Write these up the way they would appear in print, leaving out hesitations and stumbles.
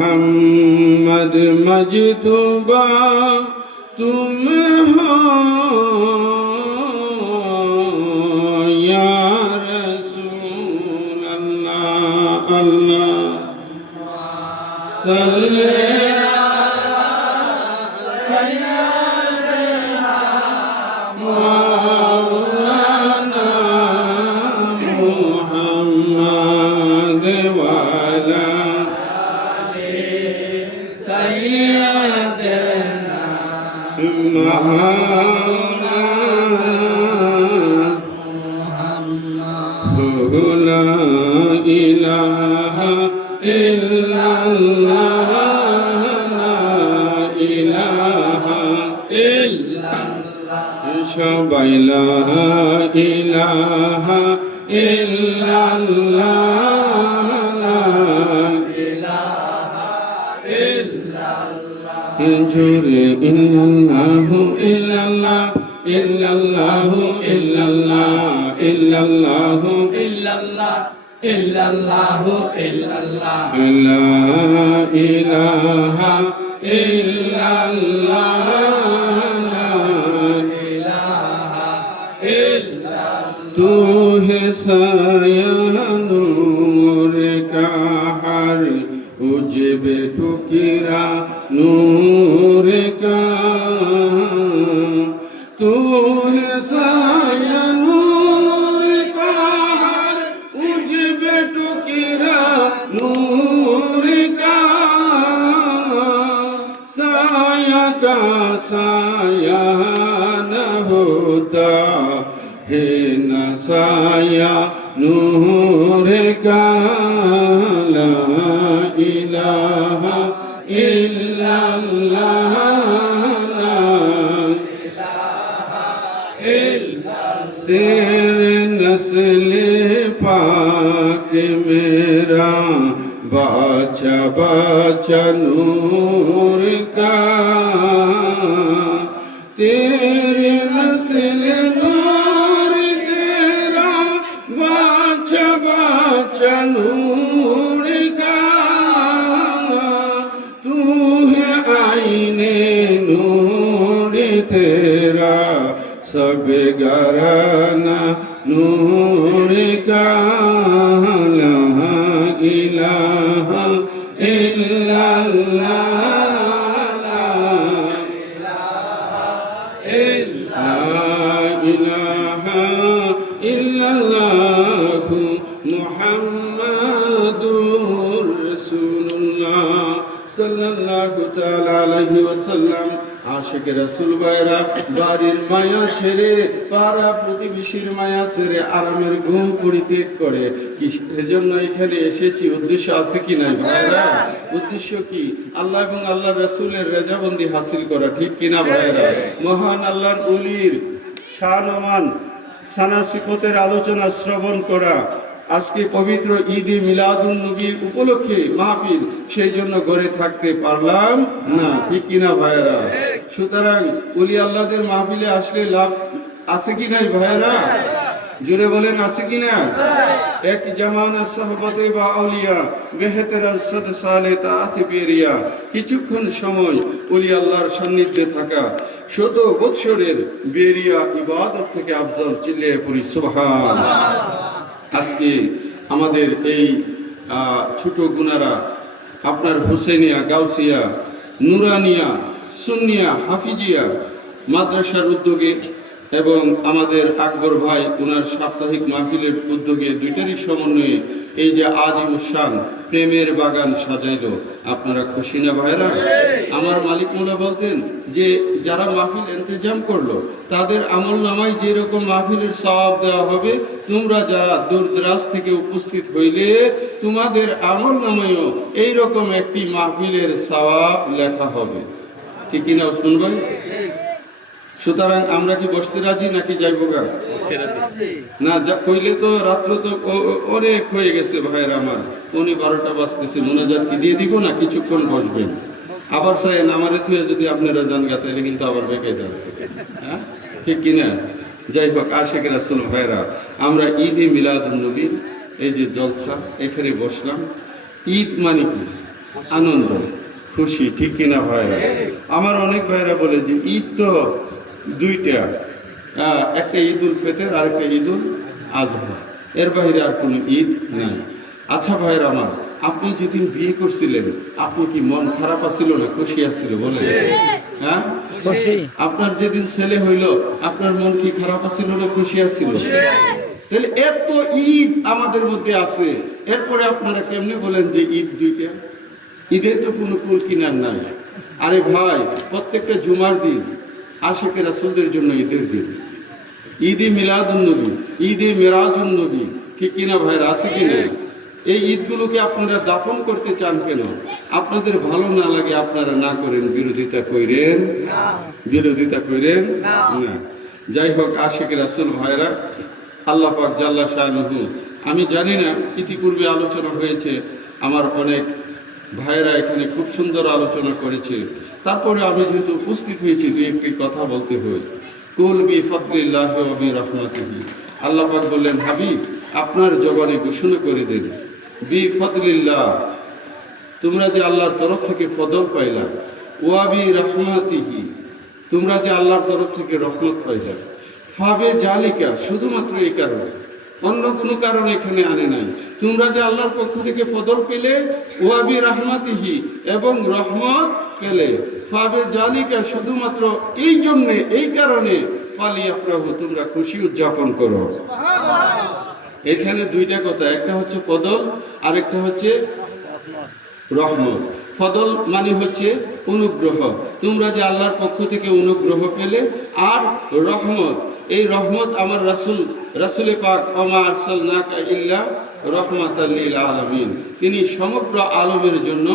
मोहम्मद मजतूबा तुम हो या रसूल अल्लाह अल्लाह सल्ले तू है साया नूर का हर उजब टुकड़ा नूर का तू है साया नूर का हर उजब टुकड़ा नूर का साया न होता है न साया नूर का ला इलाहा इल्लल्लाह ला इलाहा इल्लल्लाह तेरे नस्ल पाक मेरा बाचा बाचा नूर का तेरे नस्ल नूर तेरा बाचा बाचा नूर का तू है आईने नूर तेरा सब घराना नूर का ला इलाहा इल्लल्लाह ला इलाहा इल्लल्लाह मुहम्मदुर रसूलुल्लाह सल्लल्लाहु ताआला अलैहि वसल्लम आशिक रसूल भाইরা বাড়ির মায়া ছেড়ে পাড়া প্রতিবেশীর মায়া ছেড়ে আরামের ঘুম পরিত্যাগ করে কিসের জন্য এখানে এসেছি উদ্দেশ্য আছে কি নাই ভাইরা উদ্দেশ্য কি আল্লাহ এবং আল্লাহ রাসূলের রেজাবন্দি হাসিল করা ঠিক কিনা ভাইরা মহান আল্লাহর ওলির শানমান সানা সিফতের আলোচনা শ্রবণ করা আজকে পবিত্র ঈদে মিলাদুন নবীর উপলক্ষে মাহফিল সেই জন্য ঘরে থাকতে পারলাম না ঠিক কিনা ভাইরা সুতরাং ওলি আল্লাহদের মাহফিলে আসলে লাভ আছে কি নাই ভাইরা জোরে বলেন আছে কি না এক জামানা সাহবতে বা আউলিয়া বেহতর সদ সালে তাআত পেরিয়া কিছুক্ষণ সময় ওলি আল্লাহর সান্নিধ্যে থাকা শত বৎসরের বেরিয়া ইবাদত থেকে আফজল চিল্লিয়ে পড়ি সুবহানাল্লাহ আজকে আমাদের এই ছোট গুনারা আপনার হুসেনিয়া গাউসিয়া নুরানিয়া সুন্নিয়া হাফিজিয়া মাদ্রাসার উদ্যোগে এবং আমাদের আকবর ভাই ওনার সাপ্তাহিক মাহফিলের উদ্যোগে দুইটারই সমন্বয়ে এই যে আজিমুশান প্রেমের বাগান সাজাইলো আপনারা খুশি না ভাইরা আমার মালিক মোলা বলতেন যে যারা মাহফিল ইন্তজাম করলো তাদের আমল নামায় যেরকম মাহফিলের সওয়াব দেওয়া হবে তোমরা যারা দূর দরাজ থেকে উপস্থিত হইলে তোমাদের আমল নামায়ও এইরকম একটি মাহফিলের সওয়াব লেখা হবে ঠিক কিনা ওসমান ভাই সুতরাং আমরা কি বসতে রাজি নাকি যাইব গা না যা কইলে তো রাত্র তো অনেক হয়ে গেছে ভাইয়ের আমার 12টা বাজতেছে মোনাজাত কি দিয়ে দিব না কিছুক্ষণ বসবেন আবার চাইন আমারে থুয়ে যদি আপনারা যান গা তাহলে কিন্তু আবার বেঁকে যাবে হ্যাঁ ঠিক কিনা যাই হোক আশিক রাসূল ভাইরা আমরা ঈদে মিলাদুন নবী এই যে জলসা এখানে বসলাম ঈদ মানে কি আনন্দ, খুশি, ঠিক কিনা ভাইরা? আমার অনেক ভাইরা বলে যে ঈদ তো দুইটা, একটা ঈদুল ফিতর আর একটা ঈদুল আজহা, এর বাইরে আর কোনো ঈদ নাই। আচ্ছা ভাইরা আমার, আপনি যেদিন বিয়ে করছিলেন আপনি কি মন খারাপ আছিল না খুশি আছিল বলে? হ্যাঁ, আপনার যেদিন ছেলে হইল আপনার মন কি খারাপ আছিল না খুশি আছিল? তাহলে এত ঈদ আমাদের মধ্যে আছে, এরপরে আপনারা কেমনে বলেন যে ঈদ দুইটা? ঈদের তো কোনো কুল কিনার নাই। আরে ভাই, প্রত্যেকটা জুমার দিন আশিকে রাসূলদের জন্য ঈদের দিন, ঈদে মিলাদুন্নবী, ঈদে মেরাজুন্নবী, ঠিক কিনা ভাইরা? আছে কিনা? এই ঈদগুলোকে আপনারা দাফন করতে চান কেন? আপনাদের ভালো না লাগে আপনারা না করেন, বিরোধিতা করেন, বিরোধিতা করেন না। যাই হোক, আশিক রাসূল ভাইরা, আল্লাহ পাক জাল্লা শাআনুহু, আমি জানি না ইতিপূর্বে আলোচনা হয়েছে, আমার অনেক ভাইরা এখানে খুব সুন্দর আলোচনা করেছে, তারপরে আমি যেহেতু উপস্থিত হয়েছি দুই একটি কথা বলতে হয়। কুল বিফাদলিল্লাহি ওয়া বিরহমাতিহি, আল্লাহ পাক বললেন হাবিব আপনার জবানে ঘোষণা করে দেন, বিফাদলিল্লাহ, তোমরা যে আল্লাহর তরফ থেকে ফদল পাইলা, ওয়া বিরহমাতিহি, তোমরা যে আল্লাহর তরফ থেকে রহমত পাইলা, ফাবে জালিকা, শুধুমাত্র এই কারণে, অন্য কোনো কারণ এখানে আনে নাই। তোমরা যে আল্লাহর পক্ষ থেকে ফদল পেলে, ওয়া বিরহমাতিহি, এবং রহমত পেলে, ফাবে জালিকা, শুধুমাত্র এই জন্যে, এই কারণে, ফালিয়াফরাহু, তোমরা খুশি উদযাপন করো। এখানে দুইটা কথা, একটা হচ্ছে ফদল আর একটা হচ্ছে রহমত। ফদল মানে হচ্ছে অনুগ্রহ, তোমরা যে আল্লাহর পক্ষ থেকে অনুগ্রহ পেলে, আর রহমত, এই রহমত আমার রাসূলে পাক ওমা আরসালনাকা ইল্লা রহমাতাল লিল আলামিন, তিনি সমগ্র আলমের জন্য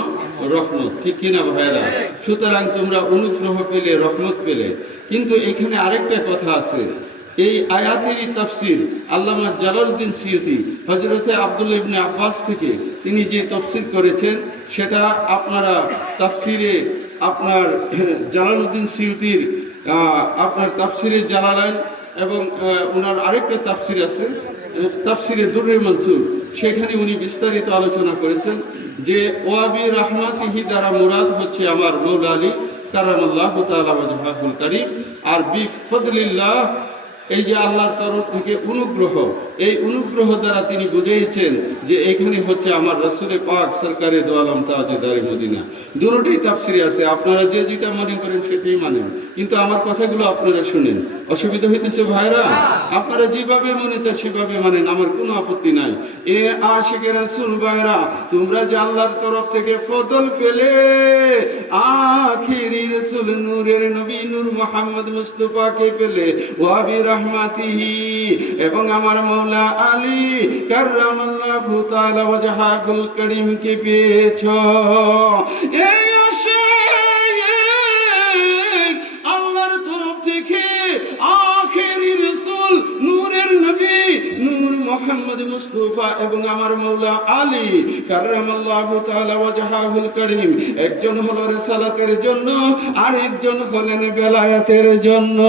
রহমত, ঠিক কিনা ভাইরা? সুতরাং তোমরা অনুগ্রহ পেলে, রহমত পেলে। কিন্তু এখানে আরেকটা কথা আছে, এই আয়াতেরই তাফসির আল্লামা জালালউদ্দিন সিয়ুতি হযরতে আব্দুল্লাহ ইবনে আব্বাস থেকে তিনি যে তাফসির করেছেন, সেটা আপনারা তাফসিরে আপনার জালালউদ্দিন সিয়ুতির আপনার তাফসিরে জালালাইন এবং ওনার আরেকটা তাফসির আছে তাফসিরে দুররে মনসুর, সেখানে উনি বিস্তারিত আলোচনা করেছেন যে ওয়া বিরহমাতিহি দ্বারা মুরাদ হচ্ছে আমার মওলা আলী কারামাল্লাহু তাআলা ওয়াজহাহুল কারীম, আর বিফদলিল্লাহ, এই যে আল্লাহর তরফ থেকে অনুগ্রহ, এই অনুগ্রহ দ্বারা তিনি বুঝিয়েছেন যে এখানে হচ্ছে আমার রাসূলে পাক সরকারে দো আলম তাজদারে মদিনা। দুটোই তাফসিরে আছে, আপনারা যে যেটা মনে করেন সেটাই মানেন, কিন্তু আমার কথাগুলো আপনারা শুনেন। অসুবিধা হইতেছে ভাইরা? আপনারা যেভাবে মনে চায় সেভাবে মানেন, আমার কোনো আপত্তি নাই। এ আশিকে রাসূল ভাইরা, তোমরা যে আল্লাহর তরফ থেকে ফদল পেলে, আখিরি রাসূল নূরের নবী নূর মুহাম্মদ মুস্তাফাকে পেলে, ওয়া বিরহমাতিহি, এবং আমার মওলা আলী কাররামাল্লাহু তাআলা ওয়াজহাহুল কারীমকে পেয়েছো। এই আল্লাহর তরফ থেকে আখিরি রাসূল নূরের নবী নূর মুহাম্মদ মুস্তাফা এবং আমার মওলা আলী কাররামাল্লাহু তাআলা ওয়াজহাহুল কারীম, একজন হলো রিসালাতের জন্য আর একজন হলেন বেলায়েতের জন্য।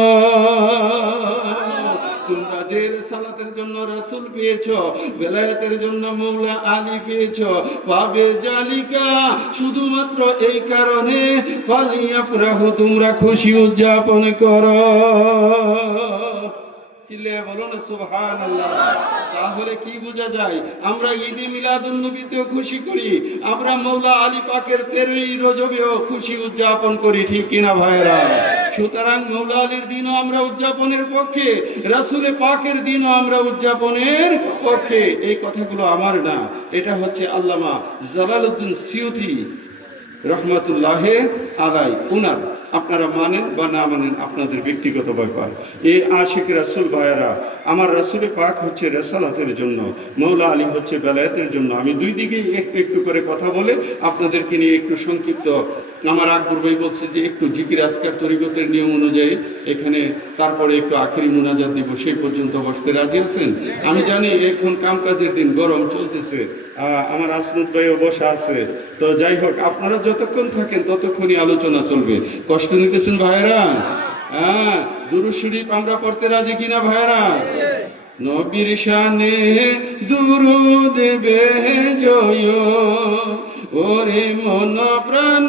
তোমরা যে রিসালাতের জন্য রাসূল পেয়েছো, বেলায়েতের জন্য মওলা আলী পেয়েছো, পাবে জালিকা, শুধুমাত্র এই কারণে, ফালিয়াফরাহু, তোমরা খুশি উদযাপন করো। চিল্লায়া বলো না সুবহানাল্লাহ। তাহলে কি বোঝা যায়? আমরা ঈদে মিলাদুন নবীতেও খুশি করি, আমরা মওলা আলী পাকের 13ই রজবেও খুশি উদযাপন করি, ঠিক কিনা ভাইরা? সুতরাং মওলা আলীর দিনও আমরা উদযাপনের পক্ষে, রাসূলে পাকের দিনও আমরা উদযাপনের পক্ষে। এই কথাগুলো আমার না, এটা হচ্ছে আল্লামা জালালউদ্দিন সিয়ুতি রহমাতুল্লাহি আলাইহি উনার। আপনারা মানেন বা না মানেন আপনাদের ব্যক্তিগত ব্যাপার। এই আশিক রাসূল ভাইয়েরা, আমার রাসূলে পাক হচ্ছে রিসালাতের জন্য, মওলা আলী হচ্ছে বেলায়েতের জন্য। আমি দুই দিকেই একটু একটু করে কথা বলে আপনাদেরকে নিয়ে একটু সংক্ষিপ্ত, আমার আকবর ভাই বলছে যে একটু জিকির আজকার তরিকতের নিয়ম অনুযায়ী এখানে তারপরে একটু আখেরি মুনাজাত দিব, সেই পর্যন্ত বসতে রাজি আছেন? আমি জানি এখন কামকাজের দিন, গরম চলতেছে, আমার আসমত ভাইও বসা আছে, তো যাই হোক আপনারা যতক্ষণ থাকেন ততক্ষণই আলোচনা চলবে। কষ্ট নিতেছেন ভাইরা? হ্যাঁ, দুরূদ শরীফ আমরা পড়তে রাজি কিনা ভাইরা? নবীর শানে দুরূদ বেজয় ওরে মন প্রাণ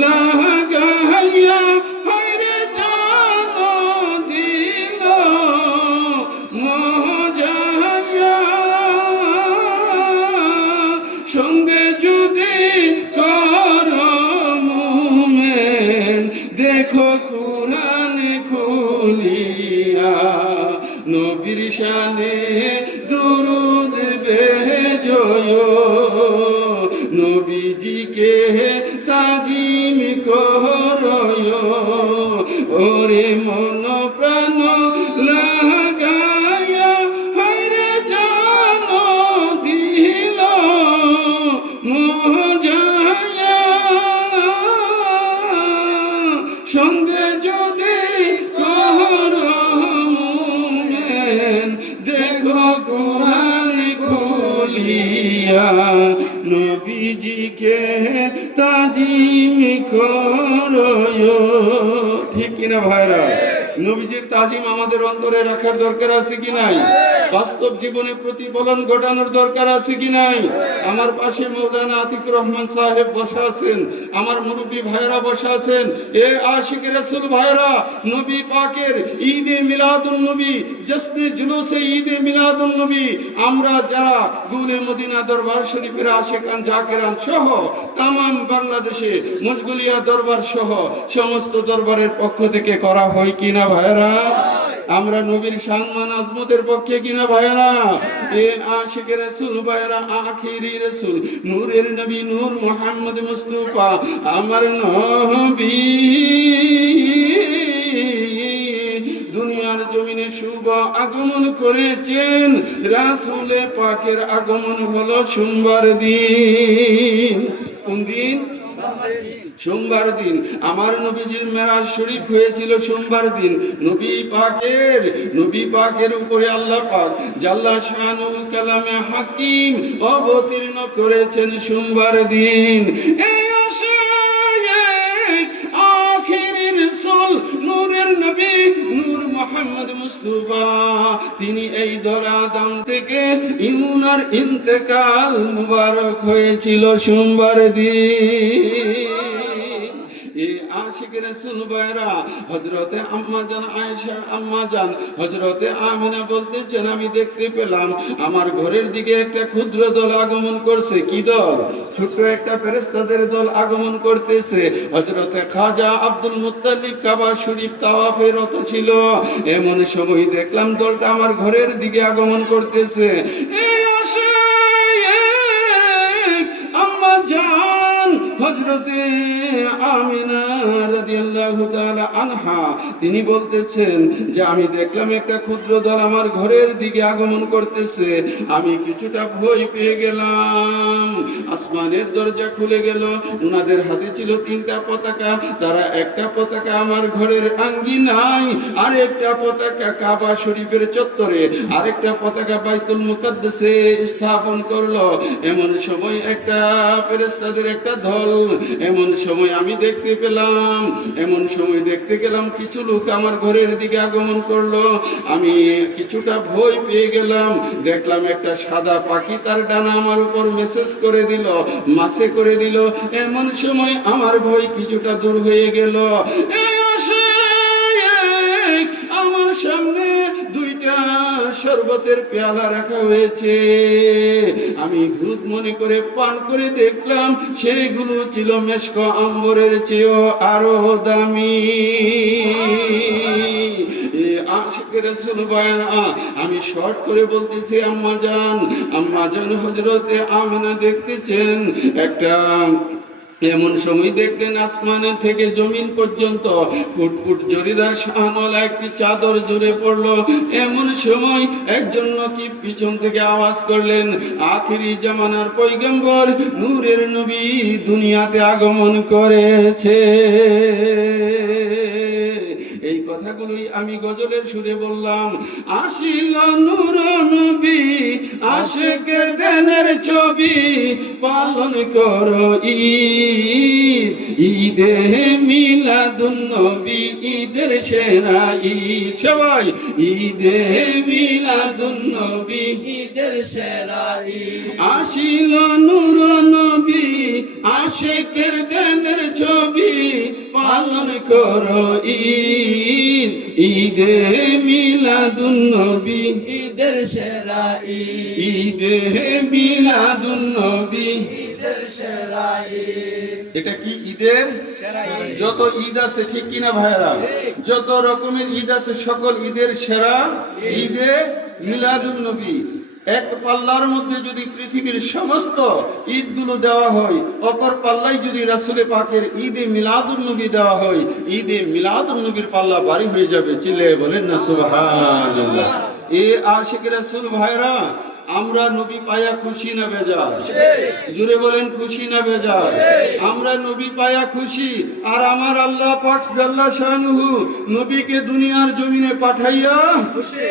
লাগাইয়া হায়রে জান দিল মজাইয়া সঙ্গে যদি কর মুমিন দেখো কুরআন খুলিয়া নবীর শানে দুরূদ বেজয় নবীজিকে তাজিম করয় ওরে মন প্রাণ লাগাইয়া হায়রে জান দিল মজায়া সঙ্গে যদি কর মুমিন দেখো কুরআন খুলিয়া নবীজিকে তাজিম করয় ঠিক কিনা ভাইরা নবীজির তাজিম আমাদের অন্তরে রাখার দরকার আছে কি নাই বাস্তব জীবনে প্রতিফলন ঘটানোর দরকার আছে কি নাই আমার পাশে মাওলানা আতিকুর রহমান সাহেব বসে আছেন আমার মুরব্বী ভাইরা বসে আছেন এ আশিক রাসূল ভাইরা নবী পাকের ঈদে মিলাদুন নবী জশ্নে জুলুসে ঈদে মিলাদুন নবী আমরা যারা গুলে মদিনা দরবার শরীফের আশিকান জাকিরান সহ तमाम বাংলাদেশে মশগুলিয়া দরবার সহ সমস্ত দরবারের পক্ষ থেকে করা হয় কিনা ভাইরা আমরা নবীর সম্মান আজমতের পক্ষে কিনা ভাইরা এ আশিক রাসূল ভাইরা আখিরি রাসূল নূরের নবী নূর মুহাম্মদ মুস্তাফা আমার নবী দুনিয়ার জমিনে শুভ আগমন করেছেন রাসূলে পাকের আগমন হলো সোমবার দিন কোন দিন সোমবার দিন আমার নবীজির মেরাজ শরীফ হয়েছিল সোমবার দিন নবী পাকের উপরে আল্লাহ পাক জাল্লা শানু কালামে হাকিম অবতীর্ণ করেছেন সোমবার দিন এই আখিরি রাসূল নূরের নবী নূর মুহাম্মদ মুস্তাফা তিনি এই ধরাধাম থেকে ইউনার ইন্তেকাল মুবারক হয়েছিল সোমবার দিন আশিক রাসূল ভাইরা হযরতে আম্মা জান আয়েশা আম্মা জান হযরতে আমিনা বলতেছেন আমি দেখতে পেলাম আমার ঘরের দিকে একটা ক্ষুদ্র দল আগমন করছে কি দল ছোট একটা ফেরেশতাদের দল আগমন করতেছে হযরতে খাজা আব্দুল মুত্তালিব কাবা শরীফ তাওয়াফে রত ছিল এমন সময় দেখলাম দলটা আমার ঘরের দিকে আগমন করতেছে এই আশিক আম্মা জান হযরতে আমিনা রাদিয়াল্লাহু তাআলা আনহা তিনি বলতেছেন যে আমি দেখলাম একটা ক্ষুদ্র দল আমার ঘরের দিকে আগমন করতেছে আমি কিছুটা ভয় পেয়ে গেলাম আসমানের দরজা খুলে গেল ওনাদের হাতে ছিল তিনটা পতাকা তারা একটা পতাকা আমার ঘরের আঙ্গিনায় আর একটা পতাকা কাবা শরীফের চত্বরে আরেকটা পতাকা বাইতুল মুকাদ্দাসে স্থাপন করলো এমন সময় একটা ফেরেশতাদের একটা দল এমন সময় আমি দেখতে গেলাম কিছু লোক আমার ঘরের দিকে আগমন করলো আমি কিছুটা ভয় পেয়ে গেলাম দেখলাম একটা সাদা পাখি তার ডানা আমার উপর মেসেজ করে দিল মাসে করে দিল এমন সময় আমার ভয় কিছুটা দূর হয়ে গেল আমার সামনে দুইটা শরবতের পেয়ালা রাখা হয়েছে আমি ভূত মনে করে পান করে দেখলাম সেইগুলো ছিল মেশক আম্বরের চেয়েও আরো দামি আশিক রাসূল ভাইরা আমি শর্ট করে বলতেছি আম্মা জান হযরতে আমিনা দেখতেছেন একটা এমন সময় দেখলেন আসমানের থেকে জমিন পর্যন্ত ফুটফুট জরিদার শাহানওয়ালা একটি চাদর জুড়ে পড়লো এমন সময় একজন নকিব পিছন থেকে আওয়াজ করলেন আখিরি জামানার পয়গম্বর নূরের নবী দুনিয়াতে আগমন করেছে এই কথাগুলোই আমি গজলের সুরে বললাম আসিল নূর নবী আশিকের দেনের ছবি পালন করো ঈদে মিলাদুন নবী ঈদের সেরা ঈদ সবাই ঈদে মিলাদুন নবী ঈদের সেরা ঈদ আসিল নূর নবী আশিকের দিনের ছবি পালন করো ঈদ, ঈদে মিলাদুন নবী, ঈদের সেরা ঈদ, ঈদে মিলাদুন নবী। ঈদের সেরা ঈদ, এটা কি ঈদের সেরা ঈদ। যত ঈদ আছে ঠিক কিনা ভাইরা, যত রকমের ঈদ আছে সকল ঈদের সেরা ঈদে মিলাদুন নবী। এক পাল্লার মধ্যে যদি পৃথিবীর সমস্ত ঈদগুলো দেওয়া হয়, অপর পাল্লায় যদি রাসূলে পাকের ঈদে মিলাদুন নবী দেওয়া হয়, ঈদে মিলাদুন নবীর পাল্লা ভারী হয়ে যাবে। চিল্লায়ে বলেন না সুবহানাল্লাহ। এ আশিক রাসূল ভাইরা, আমরা নবী পায়া খুশি না বেজার? জুড়ে বলেন খুশি না বেজার? আমরা নবী পায়া খুশি। আর আমার আল্লাহ পাক জাল্লা শানুহু নবীকে দুনিয়ার জমিনে পাঠাইয়া খুশি।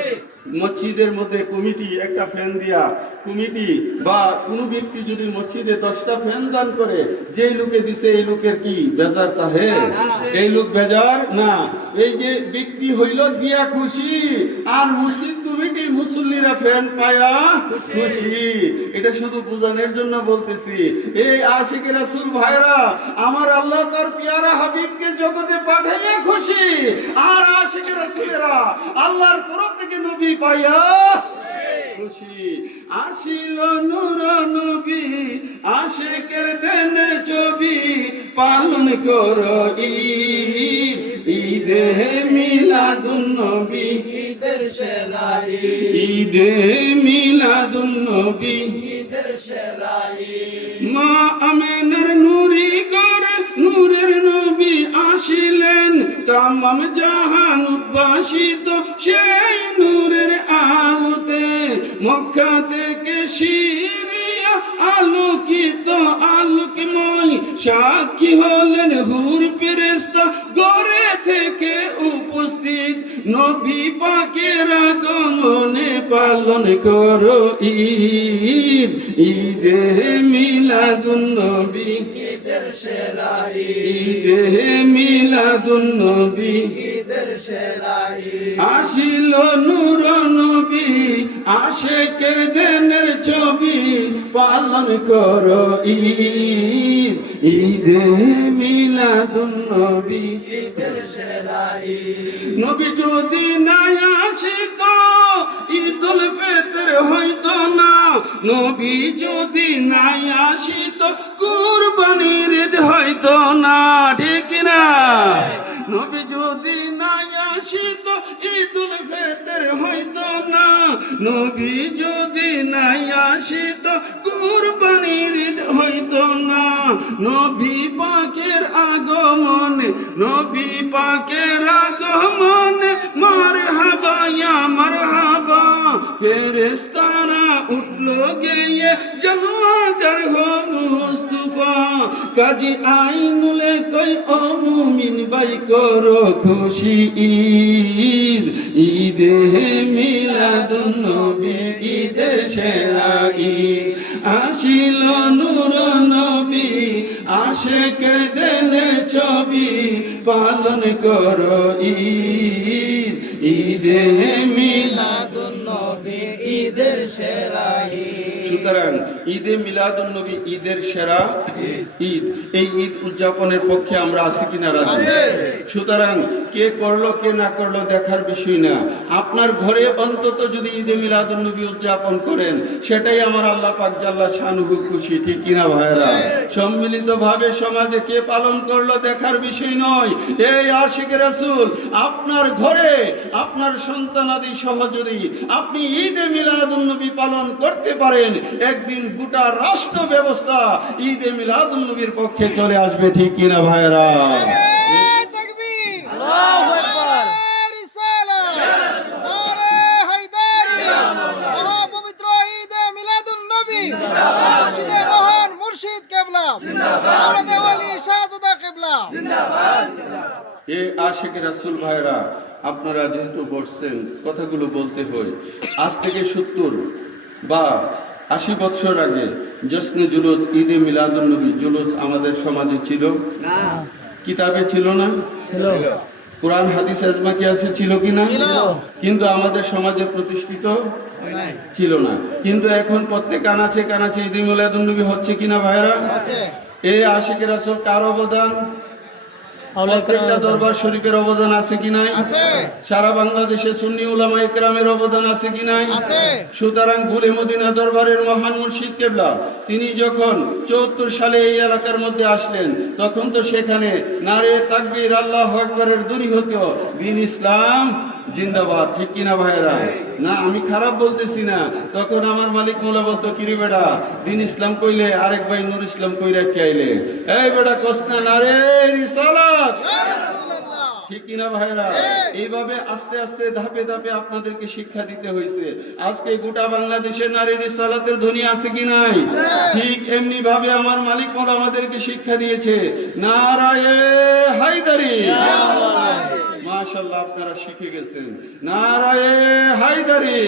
মসজিদের মধ্যে কমিটি একটা ফ্যান দিয়া, কমিটি বা কোনো ব্যক্তি যদি মসজিদে 10টা ফ্যান দান করে, যেই লোকে দিছে এই লোকের কি বেজার তাহে? এই লোক বেজার না। এই যে ব্যক্তি হইল দিয়া খুশি, আর মসজিদ কমিটি মুসল্লিরা ফ্যান পায়া খুশি। এটা শুধু বোঝানোর জন্য বলতেছি। এই আশিক রাসূল ভাইরা, আমার আল্লাহ তার পিয়ারা হাবিবকে জগতে পাঠাইয়া খুশি, আর আশিক রাসূলেরা আল্লাহর তরফ থেকে নবী পাইয়া খুশি। আসিল নূর নবী, আশিকের দিনের ছবি পালন করো ঈদ, ঈদে মিলাদুন নবী, ঈদের সেরা ঈদ, ঈদে মিলাদুন নবী। ঈদের সেরা ঈদ, মা আমেনের নূরি করে নূরের নবী আসিলেন, তামাম জাহান উদ্ভাসিত সেই নূরের আলোতে। মক্কা থেকে সিরিয়া আলোকিত আলোকময়, সাক্ষী হলেন হুর ফেরেশতা ঘরে থেকে উপস্থিত। নবী পাকের আগমনে পালন করো ঈদ, ঈদে মিলাদুন নবী, ঈদের সেরা ঈদ, ঈদে মিলাদুন নবী। ঈদের সেরা ঈদ, আসিল নূর নবী, আশিকের দিনের ছবি পালন করো ঈদ, ঈদে মিলাদুন নবী। ঈদের সেরা ঈদ, নবী যদি নাই আসিত ঈদুল ফিতর হইতো না, নবী যদি নাই আসিত কুরবানির ঈদ হইতো না, ঠিক না? নবী যদি নাই আসিত ঈদুল ফিতর হইতো না, নবী যদি নাই আসিত কুরবানির ঈদ হইতো না। নবী পাকের আগমনে, নবী পাকের আগমনে মারহাবা ইয়া মারহাবা, ফেরেশতারা উঠলো গেয়ে জলওয়াগার হো মুস্তাফা। কাজী আইনুলে কই ও মুমিন ভাই করো খুশি ঈদ, ঈদে মিলাদুন নবী, ঈদের সেরা ঈদ। আসিল নূর নবী, আশিকের দিনের ছবি পালন করো ঈদ, ঈদে মিলাদুন নবী, ঈদের সেরা ঈদ। সুতরাং ঈদে মিলাদুন নবী ঈদের সেরা ঈদ। এই ঈদ উদযাপনের পক্ষে আমরা আছি কিনা? রাজি। সুতরাং কে করলো কে না করলো দেখার বিষয় না। আপনার ঘরে অন্তত যদি ঈদে মিলাদুন নবী উদযাপন করেন, সেটাই আমার আল্লাহ পাক জাল্লা শানুহু খুশি, ঠিক কিনা ভাইরা? সম্মিলিতভাবে সমাজে কে পালন করলো দেখার বিষয় নয়। এই আশিক রাসূল, আপনার ঘরে আপনার সন্তানাদি সহ যদি আপনি ঈদে মিলাদুন নবী পালন করতে পারেন, একদিন গোটা রাষ্ট্র ব্যবস্থা ঈদে মিলাদুন নবীর পক্ষে চলে আসবে, ঠিক কিনা ভাইরা? আল্লাহু আকবার, মহাপবিত্র ঈদে মিলাদুন নবী, মুর্শিদে মহান মুর্শিদ কেবলা, আমাদের ওলি শাহজাদা কেবলা। এই আশিক রাসূল ভাইরা, আপনারা যেহেতু বলছেন কথাগুলো বলতে হয়। আজ থেকে 70 বা 80 বছর আগে জশ্নে জুলুস ঈদে মিলাদুন নবী জুলুস আমাদের সমাজে ছিল না কিতাবে ছিল না? ছিল। কোরআন হাদিস আজমা কি আছে? ছিল কিনা? কিন্তু আমাদের সমাজে প্রতিষ্ঠিত নাই। ছিল না। কিন্তু এখন প্রত্যেক কানাচে কানাচে ঈদে মিলাদুন নবী হচ্ছে কিনা ভাইরা? এই আশিকের রাসূল কার অবদান? প্রত্যেকটা দরবার শরীফের অবদান আছে কি নাই? আছে সারা বাংলাদেশে সুন্নি উলামা ইকরামের অবদান আছে কি নাই? আছে সুতরাং গুলে মদিনা দরবারের মহান মুর্শিদ কেবলা তিনি যখন 74 সালে এই এলাকার মধ্যে আসলেন, তখন তো সেখানে নারে তাকবীর আল্লাহু আকবারের ধ্বনি হতো, দ্বীন ইসলাম জিন্দাবাদ, ঠিক কিনা ভাইরা? না আমি খারাপ বলতেছি না। তখন আমার মালিক মোলা বলতো, কিরে বেড়া, দ্বীন ইসলাম কইলে আরেক ভাই নূর ইসলাম কই রাখি আইলে, এই বেড়া কসনা নারে রিসালাত, ইয়া রাসূলুল্লাহ। ঠিক কিনা ভাইরা? এইভাবে আস্তে আস্তে ধাপে ধাপে আপনাদেরকে শিক্ষা দিতে হয়েছে। আজকে গোটা বাংলাদেশের নারী রিসালাতের ধ্বনি আছে কি নাই? ঠিক এমনি ভাবে আমার মালিক মোলা আমাদেরকে শিক্ষা দিয়েছে, নারায়ে হায়দারি। মাশাআল্লাহ, আপনারা শিখে গেছেন। নারায়ে হায়দারি।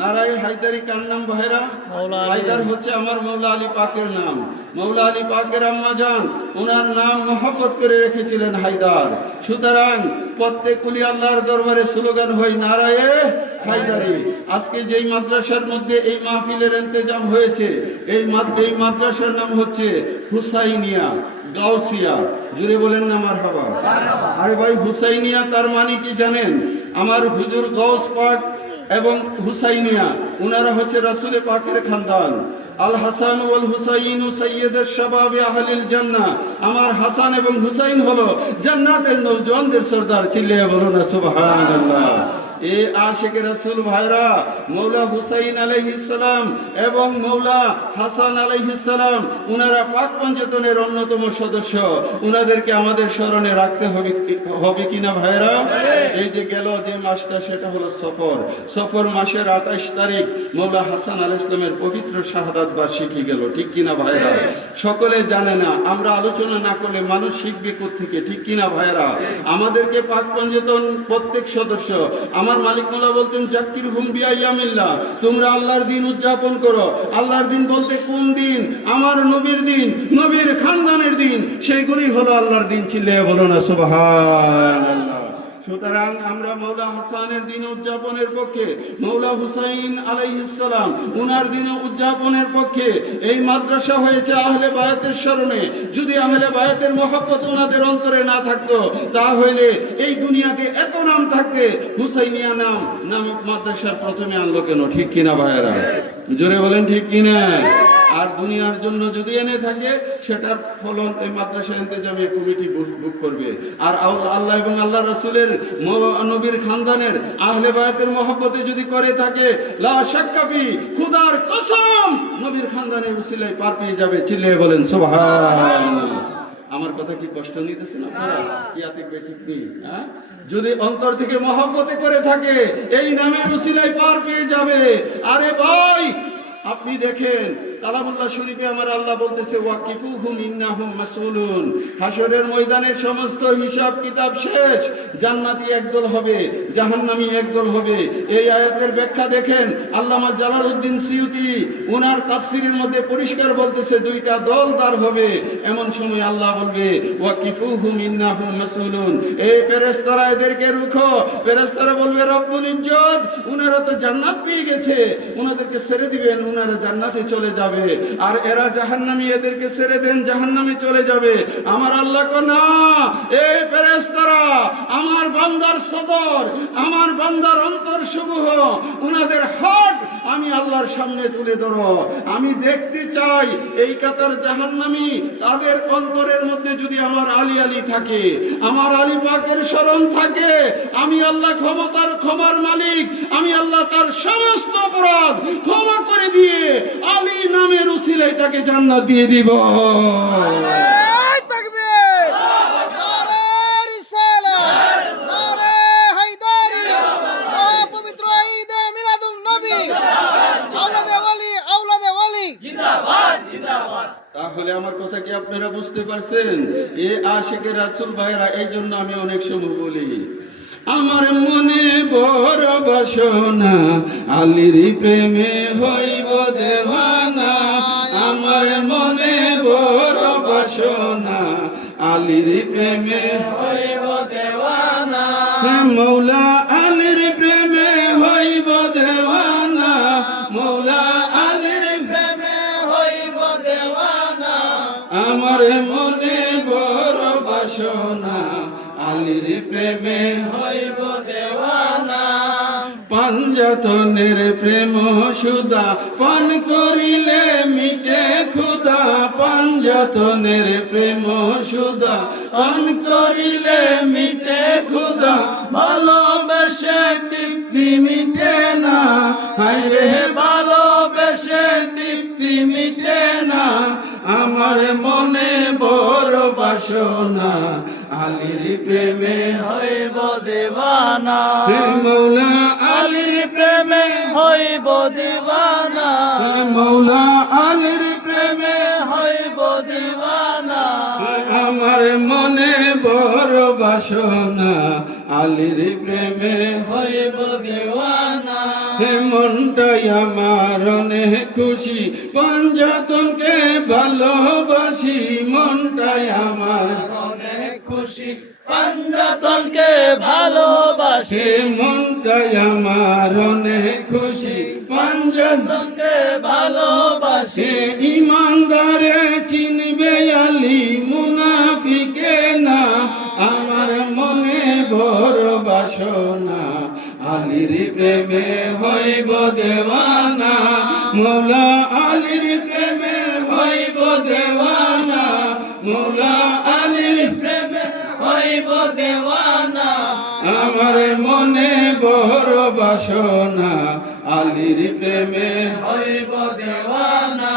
নারায়ে হায়দারি কার নাম ভাইরা? হায়দার হচ্ছে আমার মৌলা আলী পাকের নাম। মৌলা আলী পাকের আম্মা জান ওনার নাম মহব্বত করে রেখেছিলেন হায়দার। সুতরাং প্রত্যেক কুলি আল্লাহর দরবারে স্লোগান হয় নারায়ে হায়দারি। আজকে যেই মাদ্রাসার মধ্যে এই মাহফিলের ইন্তেজাম হয়েছে, এই মাদ্রাসার নাম হচ্ছে হুসাইনিয়া গাউসিয়া। জুড়ে বলেন না মারহাবা। আরে ভাই, হুসাইনিয়া তার মানে কি জানেন? আমার হুজুর গাউস পাক এবং হুসাইনিয়া উনারা হচ্ছে রাসূল পাকের খানদান। আল হাসান ওয়াল হুসাইন সাইয়্যিদুশ শাবাবি আহলিল জান্নাহ। আমার হাসান এবং হুসাইন হলো জান্নাতের নওজওয়ানদের সরদার। চিল্লিয়ে বলুন না সুবহানাল্লাহ। এই আশিকে রাসূল ভাইরা, মৌলা হুসাইন আলাইহিস সালাম এবং মৌলা হাসান আলাইহিস সালাম উনারা পাক পঞ্জেতনের অন্যতম সদস্য। উনাদেরকে আমাদের স্মরণে রাখতে হবে কিনা ভাইরা? এই যে গেল যে মাসটা, সেটা হলো সফর মাসের 28 তারিখ মৌলা হাসান আলাইহিস সালামের পবিত্র শাহাদাত বার্ষিকী গেল, ঠিক কিনা ভাইরা? সকলে জানে না, আমরা আলোচনা না করলে মানুষ শিখবে কোত্থেকে, ঠিক কিনা ভাইরা? আমাদেরকে পাক পঞ্জেতন প্রত্যেক সদস্য, আমার মালিক মোলা বলতেন, জাকির হুম বিআইয়ামিল্লাহ, তোমরা আল্লাহর দিন উদযাপন করো। আল্লাহর দিন বলতে কোন দিন? আমার নবীর দিন, নবীর খানদানের দিন, সেইগুলি হলো আল্লাহর দিন। চিল্লিয়ে বলো না সুবহানাল্লাহ। সুতরাং আমরা মৌলা হাসানের দিন উদযাপনের পক্ষে, মৌলা হুসাইন আলাইহিস সালাম উনার দিন উদযাপনের পক্ষে এই মাদ্রাসা হয়েছে আহলে বায়াতের স্মরণে। যদি আহলে বায়াতের মহব্বত ওনাদের অন্তরে না থাকতো, তাহলে এই দুনিয়াতে এত নাম থাকতে হুসাইনিয়া নাম মাদ্রাসার প্রথমে আনলো কেন, ঠিক কিনা ভাইয়েরা? জোরে বলেন ঠিক কিনা? আর দুনিয়ার জন্য যদি এনে থাকে, সেটার ফলন এই মাদ্রাসা ইন্তেজামী কমিটি বুক করবে। আর আল্লাহ এবং আল্লাহ রাসূলের নবীর খানদানের আহলে বায়াতের মহব্বতে যদি করে থাকে, লা শাক্কা ফি, খুদার কসম, নবীর খানদানের উসিলায় পার পেয়ে যাবে। চিল্লিয়ে বলেন সুবহানাল্লাহ। আমার কথা কি কষ্ট নিতেছেন আপনারা? কি আতিক ভাই ঠিক নেই? যদি অন্তর থেকে মহব্বতে করে থাকে, এই নামের উসিলায় পার পেয়ে যাবে। আরে ভাই, আপনি দেখেন কালামুল্লাহ শরীফে আমার আল্লাহ বলতেছে, ওয়াকিফুহুম ইন্নাহুম মাসউলুন। হাসরের ময়দানে সমস্ত হিসাব কিতাব শেষ। জান্নাতি একদল হবে, জাহান্নামী একদল হবে। এই আয়াতের ব্যাখ্যা দেখেন আল্লামা জালালউদ্দিন সিয়ুতি ওনার তাফসীরের মধ্যে পরিষ্কার বলতেছে, দুইটা দল দাঁড় হবে। এমন সময় আল্লাহ বলবে, ওয়াকিফুহুম ইন্নাহুম মাসউলুন। এই ফেরেশতারা এদেরকে রুখো। ফেরেশতারা বলবে, রব্বুল ইজ্জত, উনারা তো জান্নাত পেয়ে গেছে, উনাদেরকে ছেড়ে দিবেন, উনারা জান্নাতে চলে যাবে। আর এরা জাহান্নামী, এদেরকে ছেড়ে দেন, জাহান্নামে চলে যাবে। আমার আল্লাহ কো না, এই ফেরেশতারা আমার বান্দার সদর, আমার বান্দার অন্তর সমূহ, উনাদের হাত আমি আল্লাহর সামনে তুলে ধরো। আমি দেখতে চাই এই কাতার জাহান্নামী, তাদের অন্তরের মধ্যে যদি আমার আলী থাকে, আমার আলী পাকের স্মরণ থাকে, আমি আল্লাহ ক্ষমার মালিক, আমি আল্লাহ তার সমস্ত অপরাধ ক্ষমা করে দিয়ে আলী নামের উসিলায় তাকে জান্নাত দিয়ে দিব। নারে তাকবীর, নারে রিসালাত, নারে হায়দারি। পবিত্র ঈদে মিলাদুন নবী, আওলাদে ওয়ালি জিন্দাবাদ জিন্দাবাদ। তাহলে আমার কথা কি আপনারা বুঝতে পারছেন? এ আশিকে রাসূল ভাইরা, এই জন্য আমি অনেক সময় বলি, আমার মনে বড় বাসনা, আলীর প্রেমে হইব দেওয়ানা। আমার মনে বড় বাসনা, আলীর প্রেমে হইব দেওয়ানা। মৌলা আলীর প্রেমে হইব দেওয়ানা, মৌলা আলীর প্রেমে হইব দেওয়ানা। আমার মনে বড় বাসনা আলীর প্রেমে হইব দেওয়ানা পাঞ্জাতনের প্রেম সুধা পান করিলে মিটে ক্ষুধা পাঞ্জাতনের প্রেম সুধা পান করিলে মিটে ক্ষুধা ভালোবেসে তৃপ্তি মিটে না হায়রে ভালোবেসে তৃপ্তি মিটে না আমার মনে বড় বাসনা আলীর প্রেমে হইব দেওয়ানা হে মৌলা আলীর প্রেমে হইব দেওয়ানা মৌলা আলীর প্রেমে হইব দেওয়ানা আমার মনে বড় বাসনা আলীর প্রেমে হইব দেওয়ানা হে মনটাই আমার অনেক খুশি পাঞ্জাতনকে ভালোবাসি মনটাই আমার অনেক খুশি পাঞ্জাতনকে ভালোবাসি হে মনটাই আমার অনেক খুশি পাঞ্জাতনকে ভালোবাসি সে ইমানদারে চিনবে আলী মুনাফিকে না আমার মনে বড় বাসনা আলীর প্রেমে হইব দেওয়ানা মৌলা আলীর প্রেমে হইব দেওয়ানা মৌলা আলীর প্রেমে হইব দেওয়ানা আমার মনে বড় বাসনা আলীর প্রেমে হইব দেওয়ানা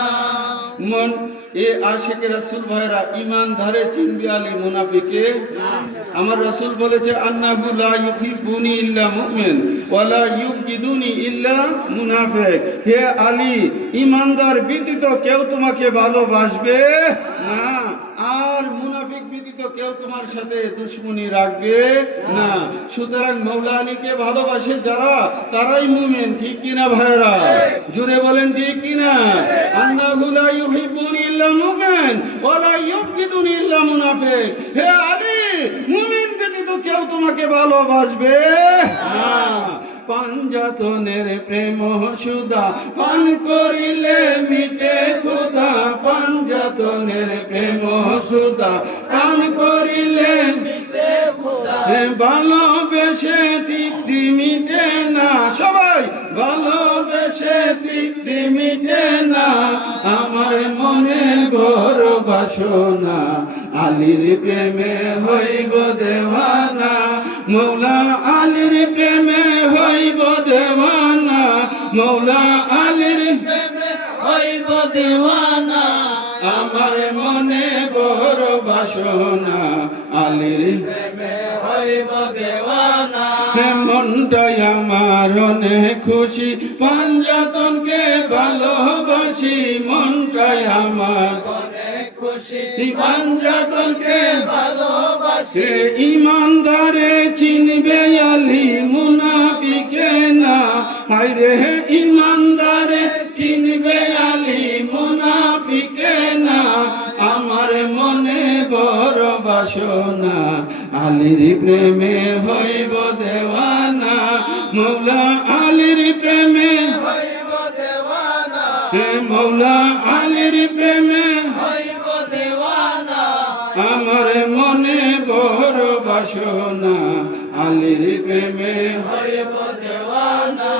মন এ আশিক রাসূল ভাইরা ইমানদারে চিনবে আলী মুনাফিকে আমার রাসূল বলেছে আন্নাহু লা ইউহিব্বুনি ইল্লা মুমিন ওয়া লা ইউবগিদুনি ইল্লা মুনাফিক হে আলী ইমানদার ব্যতীত কেউ তোমাকে ভালোবাসবে না আর মুনাফিক ব্যতীত কেউ তোমার সাথে দুশমনি রাখবে না সুতরাং মৌলা আলীকে ভালোবাসে যারা তারাই মুমিন ঠিক কিনা ভাইরা জোরে বলেন ঠিক কিনা আন্নাহু লা ইউহিব্বুনি ইল্লা মুমিন ওয়া লা ইউবগিদুনি ইল্লা মুনাফিক হে আলী মুমিন ব্যতীত কেউ তোমাকে ভালোবাসবে না পাঞ্জাতনের প্রেম সুধা পান করিলে মিটে ক্ষুধা পাঞ্জাতনের প্রেম সুধা পান করিলে মিটে খোদা ভালোবেসে তৃপ্তি মিটে না সবাই ভালোবেসে তৃপ্তি মিটে না আমার মনে বড় বাসনা আলীর প্রেমে হইব দেওয়ানা মৌলা আলীর প্রেমে হইব দেওয়ানা মৌলা আলীর প্রেমে হইব দেওয়ানা আমার মনে বড় বাসনা আলীর প্রেমে হইব দেওয়ানা মনটাই আমার অনেক খুশি পাঞ্জাতনকে ভালোবাসি মনটাই আমার অনেক খুশি পাঞ্জাতনকে ভালোবাসি সে ইমানদারে চিনবে আলী মুনাফিকে না হায়রে ইমানদারে চিনবে আলী মুনাফিকে না আমার মনে বড় বাসনা আলীর প্রেমে হইব দেওয়ানা মৌলা আলীর প্রেমে হইব দেওয়ানা হে মৌলা আলীর প্রেমে হইব দেওয়ানা আমার মনে বড় বাসনা আলীর প্রেমে হইব দেওয়ানা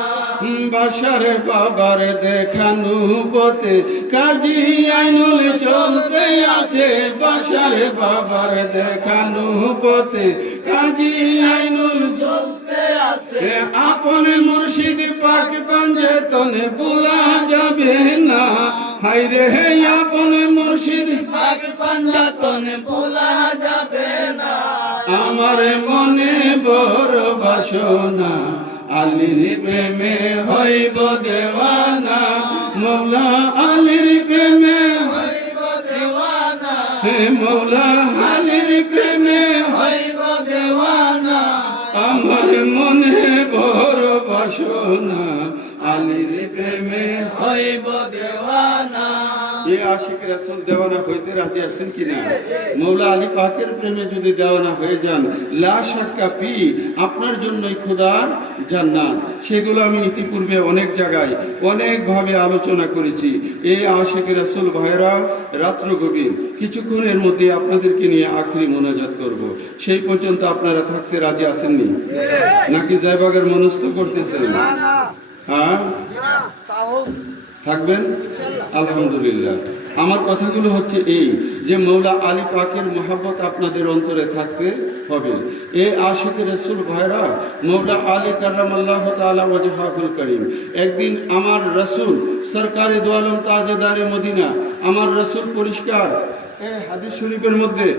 বাসার বাবার দেখানো পথে কাজী আইনুল চলতে আছে বাসার বাবার দেখানো পথে কাজী আইনুল চলতে আছে আপন মুর্শিদ পাক পাঞ্জাতনে ভোলা যাবে না হায়রে হে আপন মুর্শিদ পাক পাঞ্জাতন ভোলা যাবে না আমার মনে বড় বাসনা আলীর প্রেমে হইব দেওয়ানা মৌলা আলীর প্রেমে হইব দেওয়ানা হে মৌলা আলীর প্রেমে হইব দেওয়ানা আমার মনে বড় বাসনা আলীর প্রেমে হইব দেওয়ানা এ আশিক রাসূল দেওয়ানা হইতে রাজি আছেন কিনা? মৌলা আলী পাকের প্রেমে যদি দেওয়ানা হয়ে যান, লা শাক্কা ফি, আপনার জন্যই খোদার জান্নাত। সেগুলো আমি ইতিপূর্বে অনেক জায়গায় অনেকভাবে আলোচনা করেছি। এই আশিক রাসূল ভাইরা রাত্র গভীর কিছুক্ষণের মধ্যে আপনাদেরকে নিয়ে আখরি মোনাজাত করব। সেই পর্যন্ত আপনারা থাকতে রাজি আছেননি নাকি জায়বাগের মনস্থ করতেছেন? হ্যাঁ, থাকবেন আলহামদুলিল্লাহ। আমার কথাগুলো হচ্ছে এই যে মৌলা আলী পাকের মহাব্বত আপনাদের অন্তরে থাকতে হবে। এই আশিকে রাসূল ভাইরা, মৌলা আলী কাররামাল্লাহু তাআলা ওয়াজহাহুল করিম, একদিন আমার রাসূল সরকারে দো আলম তাজেদারে মদিনা, আমার রাসূল পরিষ্কার, এই হাদিস শরীফের মধ্যে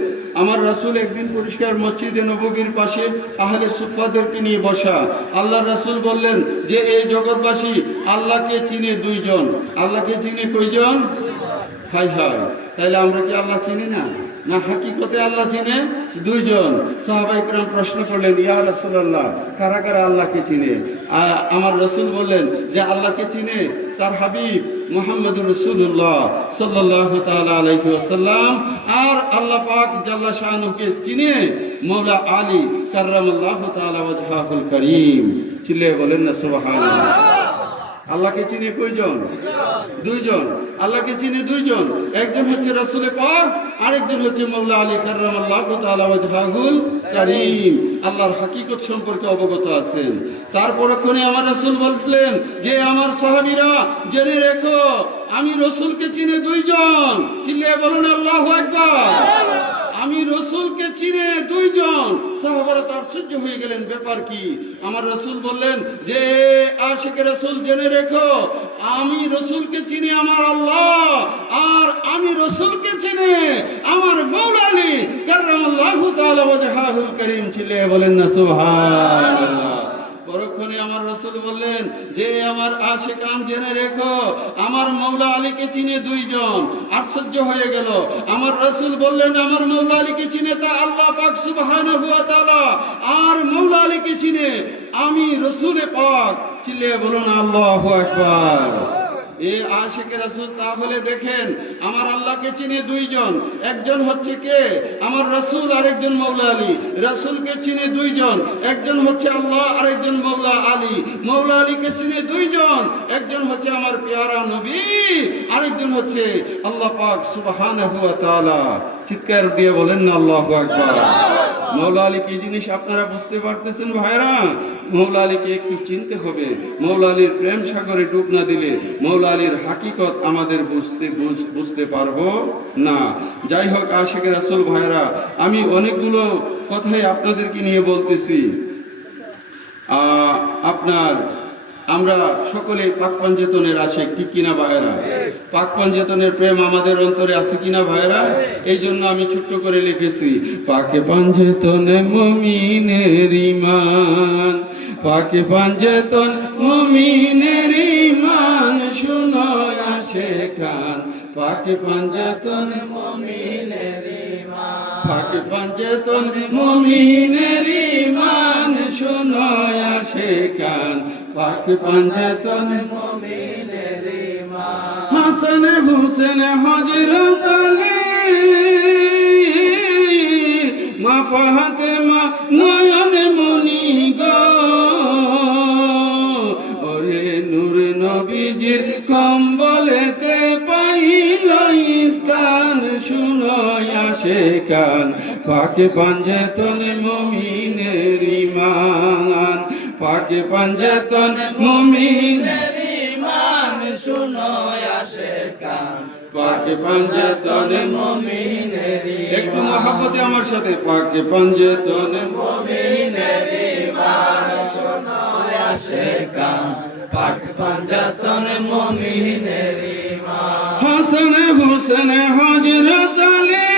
আমার রাসূল একদিন পরিষ্কার মসজিদে নববীর পাশে আহলে সুফফাদেরকে নিয়ে বসা। আল্লাহর রাসূল বললেন যে এই জগৎবাসী আল্লাহকে চিনে দুইজন। আল্লাহকে চিনে কয়জন? হায় হায়, তাইলে আমরা কি আল্লাহ চিনি না? না, হাকিকতে আল্লাহ চিনে দুইজন। সাহাবায়ে কেরাম প্রশ্ন করলেন, ইয়া রাসূলুল্লাহ, কারা কারা আল্লাহকে চিনে? আমার রাসূল বললেন যে আল্লাহকে চিনে তার হাবিব মুহাম্মদুর রাসূলুল্লাহ সাল্লাল্লাহু তাআলা আলাইহি ওয়াসাল্লাম, আর আল্লাহ পাক জাল্লা শানুকে চিনে মওলা আলী কাররামাল্লাহু তাআলা ওয়াজহাহুল করিম। চিল্লিয়ে বলেন না সুবহানাল্লাহ। আল্লাহকে চিনে কয়জন? দুইজন। আল্লাহকে চিনে দুইজন, একজন হচ্ছে রাসূল পাক, আরেকজন হচ্ছে মওলা আলী কাররামাল্লাহু তাআলা ওয়াজহাহুল কারীম। আল্লাহর হাকিকত সম্পর্কে অবগত আছেন। তারপরক্ষণে আমার রাসূল বললেন যে আমার সাহাবীরা জেনে রেখো, আমি রাসূলকে চিনে দুইজন। চিল্লিয়ে বলুন আল্লাহু আকবার। আমি রাসূলকে চিনে দুইজন। সাহাবারা আশ্চর্য হয়ে গেলেন, ব্যাপার কি? আমার রাসূল বললেন যে আশিকে রাসূল জেনে রেখো, আমি রাসূলকে চিনি আমার আল্লাহ, আর আমি রাসূলকে চিনি আমার মওলা আলী কাররামাল্লাহু তাআলা ওয়াজহাহুল কারীম। চিল্লিয়ে বলেন না সুবহানাল্লাহ। পরক্ষণে আমার রাসূল বললেন যে আমার আশিকান জেনে রেখো, আমার মওলা আলীকে চিনে দুইজন। আশ্চর্য হয়ে গেল। আমার রাসূল বললেন আমার মওলা আলীকে চিনে তা আল্লাহ পাক সুবহানাহু ওয়া তাআলা, আর মওলা আলীকে চিনে আমি রাসূলে পাক। চিল্লিয়ে বলুন আল্লাহু আকবার। এই আশিকে রাসূল তাহলে দেখেন আমার আল্লাহকে চিনে দুইজন, একজন হচ্ছে কে? আমার রাসূল, আরেকজন মওলা আলী। রাসূলকে চিনে দুইজন, একজন হচ্ছে আল্লাহ, আরেকজন মওলা আলী। মওলা আলীকে চিনে দুইজন, একজন হচ্ছে আমার পেয়ারা নবী, আরেকজন হচ্ছে আল্লাহ পাক সুবহানাহু ওয়া তাআলা। চিৎকার দিয়ে বলেন না আল্লাহু আকবার। মওলা আলী কি জিনিস আপনারা বুঝতে পারতেছেন ভাইরা? মওলা আলীকে একটু চিনতে হবে। মওলা আলীর প্রেম সাগরে ডুব না দিলে মওলা আলীর হাকিকত আমাদের বুঝতে পারবো না। যাই হোক আশিকে রাসূল ভাইরা, আমি অনেকগুলো কথাই আপনাদেরকে নিয়ে বলতেছি। আমরা সকলে পাক পাঞ্জেতনের আশিক, ঠিক কিনা ভাইরা? পাক পাঞ্জেতনের প্রেম আমাদের অন্তরে আছে কিনা ভাইরা? এই জন্য আমি ছোট্ট করে লিখেছি, পাকে পাঞ্জেতনে মুমিনের ঈমান, পাকে পাঞ্জেতন মুমিনের ঈমান, শুনো আশিকান, পাকে পাঞ্জেতন মুমিনের ঈমান, পাকে পাঞ্জেতন মুমিনের ঈমান, শুনো আশিকান, পাকে পাঞ্জেতন মুমিনের ঈমান। হাসান হুসেন হযরত আলী, মা ফাতেমা নয়ন মনি গো, ওরে নূর নবীজির কম্বলেতে পাইল স্থান, শুনো আশিকান, পাকে পাঞ্জেতন মুমিনের ঈমান, পাকে পাঞ্জেতন মুমিনের ঈমান, শুনো আশিকান, পাকে পাঞ্জেতন মুমিনের ঈমান। একটু মহব্বতে আমার সাথে, পাকে পাঞ্জেতন মুমিনের ঈমান, শুনো আশিকান, পাকে পাঞ্জেতন মুমিনের ঈমান। হাসান হুসেন হযরত আলী,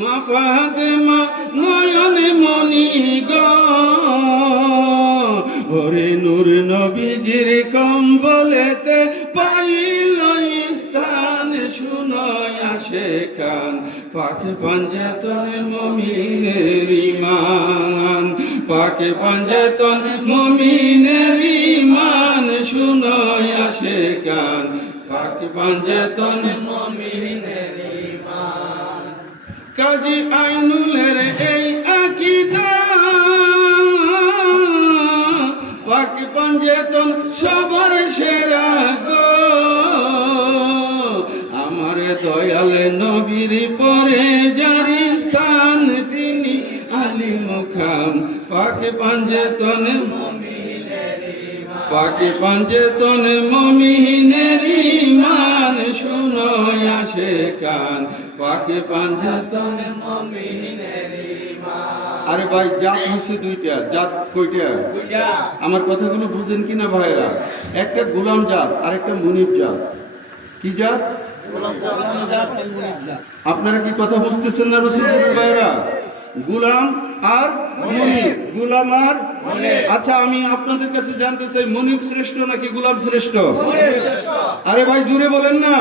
মা ফাতেমা নয়ন মনি গো, ওরে নূর নবীজির কম্বলেতে পাইল স্থান, শুনো আশিকান, পাকে পাঞ্জেতন মুমিনের ঈমান, পাকে পাঞ্জেতন মুমিনের ঈমান, শুনো আশিকান, পাঞ্জেতন মুমিনের ঈমান কাজী আইনুলের এই আকীদা পাক পাঞ্জেতন সবার সেরা গো আমার দয়াল নবীর পরে যার স্থান তিনি আলী মুখাম পাক পাঞ্জেতন পাকে পাঞ্জেতন মুমিনের ঈমান শুনো আসে কান পাকে পাঞ্জেতন মুমিনের ঈমান আরে ভাই জাত হচ্ছে দুইটা জাত কয়টা আমার কথাগুলো বুঝেন কিনা ভাইরা একটা গোলাম জাত আর একটা মুনিব জাত কি জাত আপনারা কি কথা বুঝতেছেন না রসুলপুরের ভাইরা গোলাম আর মুনিব গোলাম আর আচ্ছা আমি আপনাদের কাছে জানতে চাই মুনিব শ্রেষ্ঠ নাকি গোলাম শ্রেষ্ঠ আরে ভাই জুড়ে বলেন না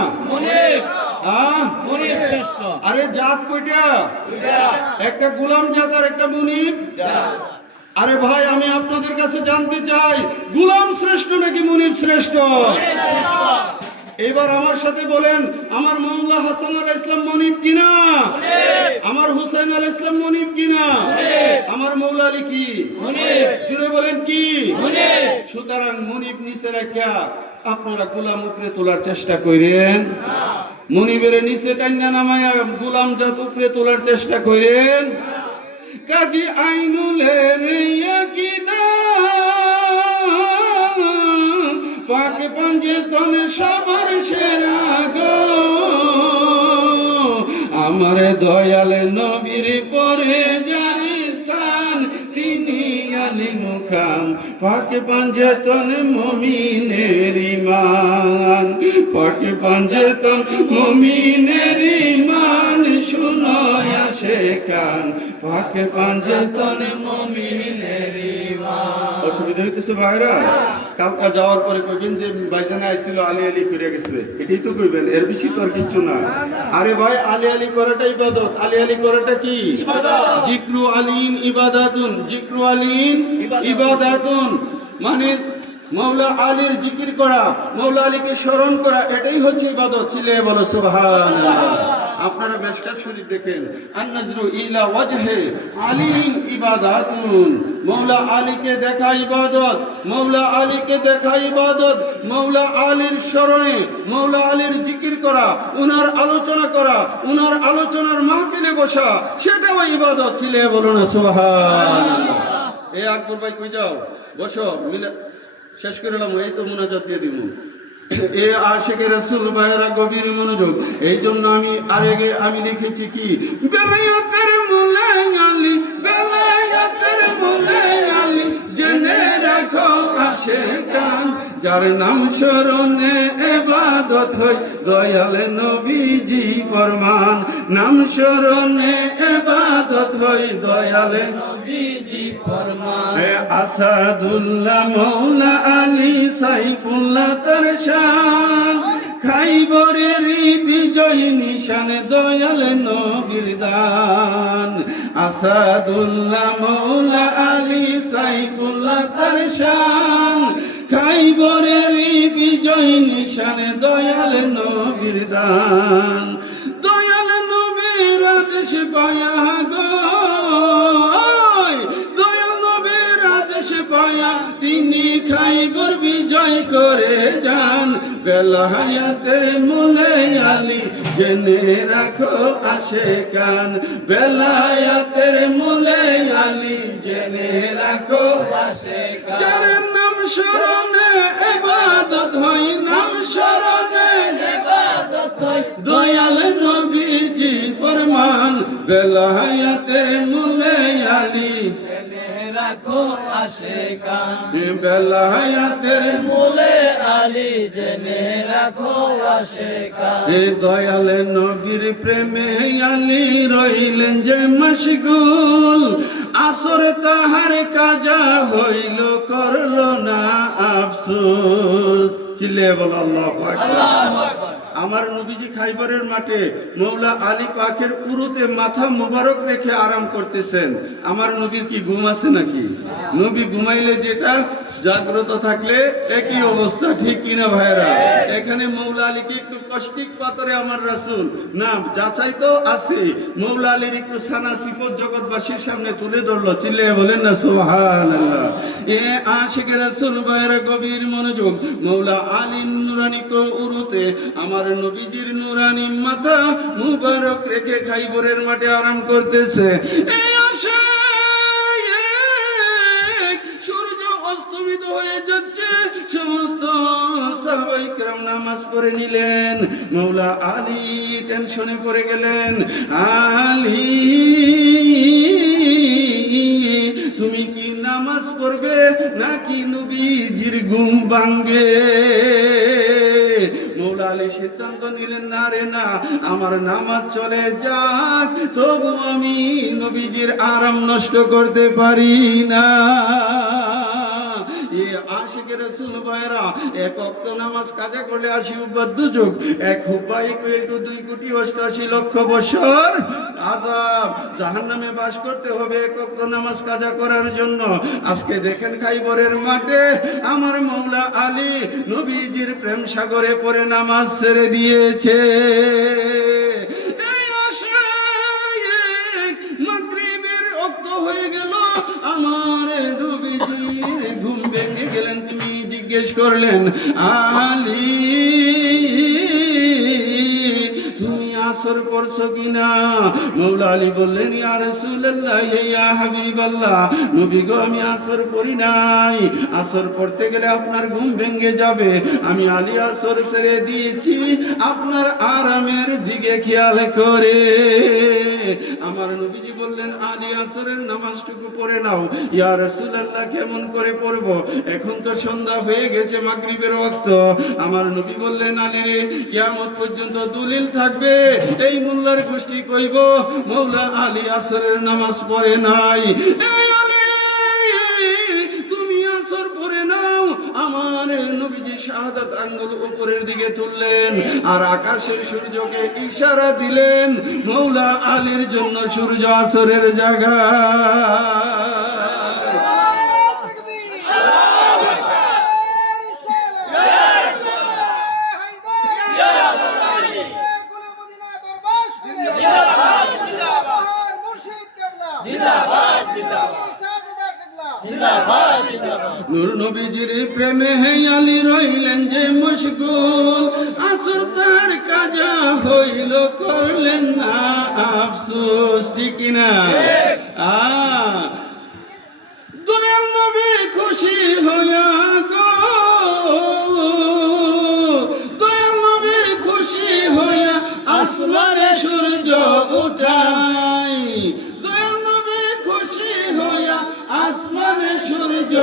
আরে জাত কয়টা একটা গোলাম জাত আর একটা মুনিব আরে ভাই আমি আপনাদের কাছে জানতে চাই গোলাম শ্রেষ্ঠ নাকি মুনিব শ্রেষ্ঠ এবার আমার সাথে বলেন আমার মৌলা হাসান আলাইহিস সালাম মুনিব কিনা আমার হুসাইন আলাইহিস সালাম মুনিব কিনা আমার মৌলা আলী কি জুড়ে বলেন কি সুতরাং মুনিব নিচে রাখিয়া আপনারা গোলাম উপরে তোলার চেষ্টা করেন মুনিবের নিচে টাইনা নামায়া গোলাম জাত উপরে তোলার চেষ্টা করেন কাজী আইনুলের আকীদা পাক পাঞ্জেতন সবার সেরা গো আমার দয়াল নবীর পরে যার স্থান তিনি আলী মুখাম পাক পাঞ্জেতন মুমিনের ঈমান পাক পাঞ্জেতন মুমিনের ঈমান শুনো আসে কান পাক পাঞ্জেতন মুমিনের ঈমান অসুবিধা হইতেছে ভাইরা কালকা যাওয়ার পরে কইবেন যে ভাইজানে আইছিল আলী আলী করে গেছে এটাই তো কইবেন এর বেশি তো আর কিছু না আরে ভাই আলী আলী করাটা ইবাদত আলী আলী করাটা কি ইবাদত জিক্রু আলীন ইবাদাতুন জিক্রু আলীন ইবাদাতুন মানে মৌলা আলীর জিকির করা মৌলা আলীকে স্মরণ করা এটাই হচ্ছে ইবাদত চিল্লায়ে বলো সুবহানাল্লাহ আপনারা মেশকাত শরীফ দেখেন আন-নাজরু ইলা ওয়াজহে আলীন ইবাদাতুন মৌলা আলীকে দেখা ইবাদত মৌলা আলীকে দেখা ইবাদত মৌলা আলীর স্মরণে মৌলা আলীর জিকির করা উনার আলোচনা করা উনার আলোচনার মাহফিলে বসা সেটাও ইবাদত চিল্লায়ে বলো না সুবহানাল্লাহ এই আকবর ভাই কই যাও বসো মিলে শেষ করে এলাম এই তো মুনাজাত দিয়ে দিব এ আশিকে রাসূল ভাইরা গভীর মনোযোগ এই জন্য আমি লিখেছি কি বেলায়েতের মুলে আলী বেলায়েতের মুলে আলী জেনে রাখো আশিকান যার নাম স্মরণে ইবাদত হয় দয়াল নবীজি ফরমান নাম স্মরণে ইবাদত হয় দয়াল নবীজি ফরমান আসাদুল্লাহ মৌলা আলী সাইফুল্লাহ তার শান খাইবরের বিজয় নিশান দয়াল নবীর দান আসাদুল্লাহ মৌলা আলী সাইফুল্লাহ তার শান খাইবরের বিজয় নিশান দয়াল নবীর দান দয়াল নবীর আদেশ পায়া গো পায়া তিনি খাইবর বিজয় করে যান বেলায়েতের মুলে আলী জেনে রাখো আশিকান বেলায়েতের মুলে আলী জেনে রাখো আশিকান যার নাম স্মরণে ইবাদত হয় নাম স্মরণে ইবাদত হয় দয়াল নবীজি ফরমান বেলায়েতের মুলে আলী রাখো আশিকান বেলায়েতের মুলে আলী জেনে রাখো আশিকান দয়াল নবীর প্রেমে আলী রইলেন যে মশগুল আসর তাহার কাজা হইল করল না আফসোস চিল্লায়ে বলো আল্লাহু আকবার আল্লাহু আকবার আমার নবীজি খাইবরের মাঠে মৌলা আলী পাকের উরুতে মাথা মুবারক রেখে আরাম করতেছেন। আমার নবীর কি ঘুম আছে নাকি? নবী ঘুমাইলে যেটা, জাগ্রত থাকলে একই অবস্থা, ঠিক কিনা ভাইরা? এখানে মৌলা আলীকে একটু কষ্টিক পাথরে আমার রাসূল না যাচাই তো আছে, মৌলা আলীর একটু সানা সিফত জগৎবাসীর সামনে তুলে ধরলো। চিল্লিয়ে বলেন না সুবহানাল্লাহ। এ আশিকের রাসূল ভাইরা গভীর মনোযোগ, মৌলা আলী নুরানি কো উরুতে আমার নবীজির নুরানি মাথা মুবারক রেখে খাইবরের মাঠে আরাম করতেছে। এই সূর্য অস্তমিত হয়ে যাচ্ছে, সমস্ত সাহাবায়ে কেরাম নামাজ পড়ে নিলেন। মৌলা আলী টেনশনে পড়ে গেলেন। আলী, তুমি কি নামাজ পড়বে নাকি নবীজির ঘুম ভাঙবে? মৌলা আলী সিদ্ধান্ত নিলেন, না রে না, আমার নামাজ চলে যাক, তবু আমি নবীজির আরাম নষ্ট করতে পারি না। আশিকের রাসূল ভাইরা, এক ওয়াক্ত নামাজ কাজা করলে 80 উপাদ্য যুগ, এক হুব্বা ইকুয়াল টু 2,88,00,000 বছর আযাব জাহান্নামে বাস করতে হবে এক ওয়াক্ত নামাজ কাজা করার জন্য। আজকে দেখেন খাইবরের মাঠে আমার মৌলা আলী নবীজির প্রেম সাগরে পড়ে নামাজ ছেড়ে দিয়েছে। মাগরিবের ওয়াক্ত হয়ে গেল, আমার নবীজির ঘুম ভেঙে গেলেন। তিনি জিজ্ঞেস করলেন, আলী তুমি আসর পড়ছো কিনা? মৌলা আলী বললেন, ইয়া রাসূলুল্লাহ, ইয়া হাবিবাল্লাহ, নবী গো আমি আসর পড়ি নাই, আসর পড়তে গেলে আপনার ঘুম ভেঙে যাবে। আমি আলী আসর ছেড়ে দিয়েছি আপনার আরামের দিকে খেয়াল করে। আমার নবীজি বললেন, আলী আসরের নামাজটুকু পড়ে নাও। ইয়া রাসূলুল্লাহ, কেমন করে পড়ব? এখন তো সন্ধ্যা হয়ে গেছে, মাগরিবের ওয়াক্ত। আমার নবী বললেন, আলী রে, কিয়ামত পর্যন্ত দলিল থাকবে, এই মোল্লার গোষ্ঠী কইব মৌলা আলী আসরের নামাজ পড়ে নাই। এই আলী, তুমি আসর পড়ে নাও। আমার নবীজি শাহাদাত আঙ্গুল উপরের দিকে তুললেন আর আকাশের সূর্যকে ইশারা দিলেন, মৌলা আলীর জন্য সূর্য আসরের জায়গা। নূর নবীজির প্রেমে হে আলী রইলেন যে মশগুল, আসর তার কাজা হইল করলেন না আফসোস, ঠিক না? দয়াল নবী খুশি হইয়া গো, দয়াল নবী খুশি হইয়া আসমানে সূর্য উঠাই, দয়াল নবী খুশি হইয়া আসমানে সূর্য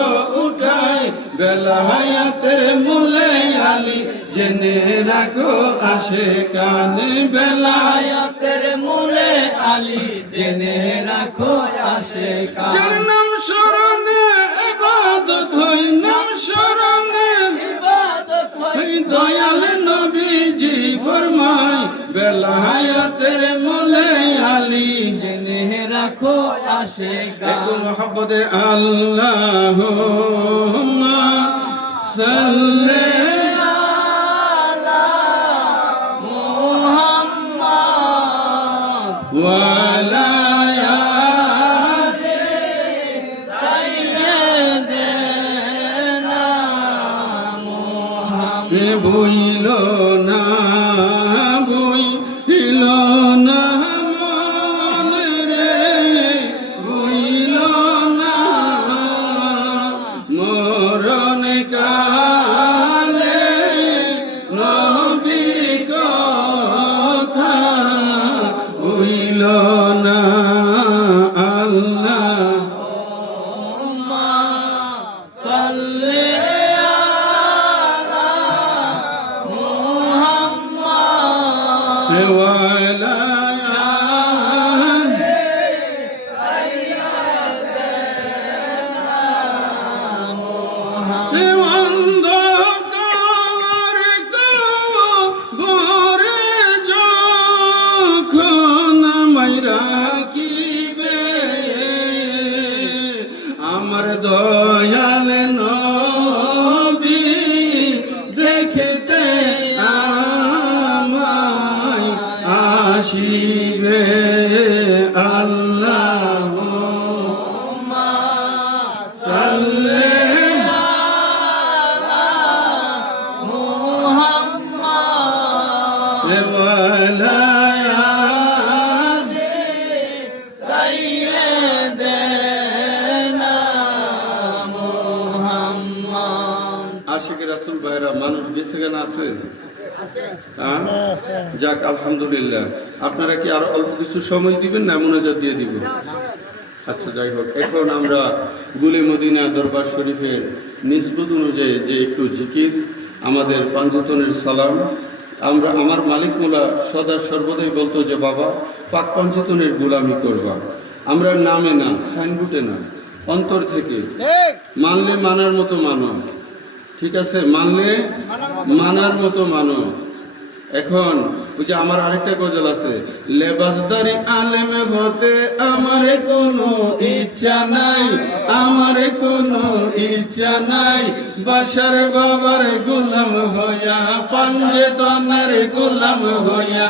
উঠাই। বেলায়েতের মূলে আলী জেনে রাখো আসে কানে, বেলায়েতের মূলে আলী জেনে রাখো আসে কান। যার নাম স্মরণে ইবাদত হয়, নাম স্মরণে ইবাদত হয়, দয়াল নবীজি ফরমায়, বেলায়েতের মূলে আলী জেনে রাখো আসে কান। একটু মোহাব্বতে আল্লাহুম্মা সাল্লি আলা মুহাম্মদ ওয়া আলা আলি সাইয়্যিদিনা মুহাম্মদ। বইল না, বইল না মন রে, বইল না মরণ কালে নবী কথা বইল না। আল্লাহ সাল্লি আলা মুহাম্মদ ওয়ালা অন্ধকার গো আসিবে আল্লাহুম্মা সাল্লি ওয়ালা আশিক রাসূল ভাইরা মানুষ বেঁচে গান আছে? হ্যাঁ, যাক আলহামদুলিল্লাহ। আপনারা কি আর অল্প কিছু সময় দিবেন না মোনাজাত দিয়ে দিব? আচ্ছা, যাই হোক, এখন আমরা গুলে মদিনা দরবার শরীফের নিসবত অনুযায়ী যে একটু জিকির, আমাদের পাঞ্জাতনের সালাম, আমার মালিক মোলা সদা সর্বদাই বলতো যে বাবা পাক পাঞ্জাতনের গোলামি করবা। আমরা নামে না, সাইনবোর্ডে না, অন্তর থেকে মানলে মানার মতো মানো, ঠিক আছে? মানলে মানার মতো মানো। এখন ওই যে আমার আরেকটা গজল আছে, লেবাসদারি আলেম হতে আমার কোনো ইচ্ছা নাই, আমার কোনো ইচ্ছা নাই, বাসার বাবার গোলাম হইয়া পাঞ্জাতনের গোলাম হইয়া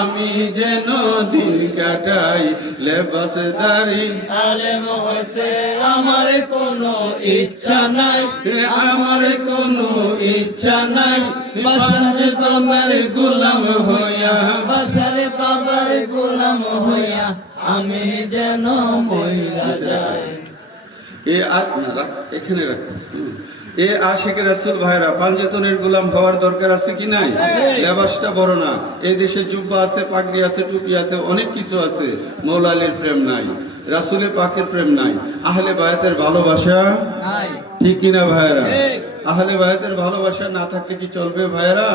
আমি যেন দিন কাটাই। লেবাসদারি আলেম হতে আমার কোনো ইচ্ছা নাই, আমার কোনো ইচ্ছা নাই, বাসার বাবার গোলাম হইয়া, বাসার বাবার গোলাম হইয়া আমি যেন মইরা যাই। এখানে রাখ। এ আশিক রাসূল ভাইরা, পাঞ্জাতনের গোলাম হওয়ার দরকার আছে কি নাই? লেবাসটা বড় না, এই দেশে জুব্বা আছে, পাগড়ি আছে, টুপি আছে, অনেক কিছু আছে, মৌলা আলীর প্রেম নাই, রাসূলের পাকের প্রেম নাই, আহলে বায়াতের ভালোবাসা নাই, ঠিক কিনা ভাইরা? ঠিক। আহলে বায়াতের ভালোবাসা না থাকলে কি চলবে ভাইরা?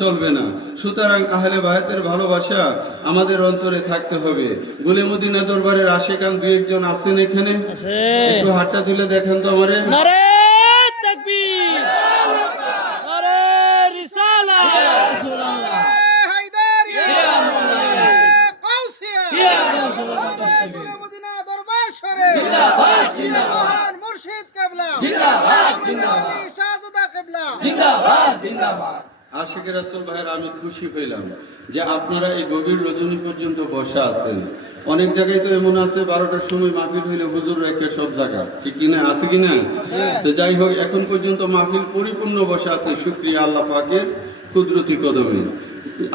চলবে না। সুতরাং আহলে বায়াতের ভালোবাসা আমাদের অন্তরে থাকতে হবে। গুলে মদিনা দরবারের আশিকান দুই একজন আছেন এখানে? একটু হাতটা তুলে দেখেন তো আমারে। নারে তাকবীর, নারে রিসালাত, ইয়া রাসূলুল্লাহ, হায়দার ইয়া মাওলানা, গাউসিয়া ইয়া রাসূলুল্লাহ, গুলে মদিনা দরবার শরীফ জিন্দাবাদ, জিন্দাবাদ, মহান মুর্শিদ কেবলা জিন্দাবাদ, আহমদ জিন্দাবাদ, আলী শাহজাদা কেবলা জিন্দাবাদ, জিন্দাবাদ। আশিক রাসূল ভাইয়ের আমি খুশি হইলাম যে আপনারা এই গভীর রজনী পর্যন্ত বসা আছেন। অনেক জায়গায় তো এমন আছে 12টার সময় মাহফিল হইলে হুজুর রেখে সব জায়গা, ঠিক কিনা? আছে কিনা? তো যাই হোক, এখন পর্যন্ত মাহফিল পরিপূর্ণ বসা আছে। শুকরিয়া আল্লাহ পাকের কুদরতি কদমে।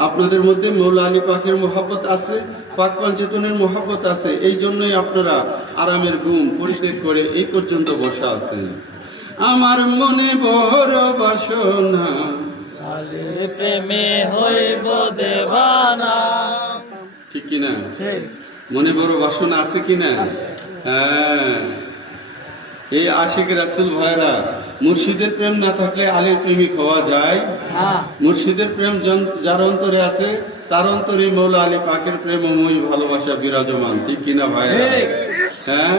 আপনাদের মধ্যে মৌলা আলী পাকের মোহাব্বত আছে, পাক পাঞ্জাতনের মোহাব্বত আছে, এই জন্যই আপনারা আরামের ঘুম পরিত্যাগ করে এই পর্যন্ত বসা আছেন। আমার মনে বড় বাসনা, আলের প্রেমে হইব দেওয়ানা, ঠিক কিনা? মনে বড় বাসনা আছে কিনা? হ্যাঁ। এই আশিক রাসূল ভাইরা, মুর্শিদের প্রেম না থাকলে আলীর প্রেমিক হওয়া যায়? মুর্শিদের প্রেম যার অন্তরে আছে তার অন্তরে মৌলা আলী পাকের প্রেমময় ভালোবাসা বিরাজমান, ঠিক কিনা ভাইরা? হ্যাঁ।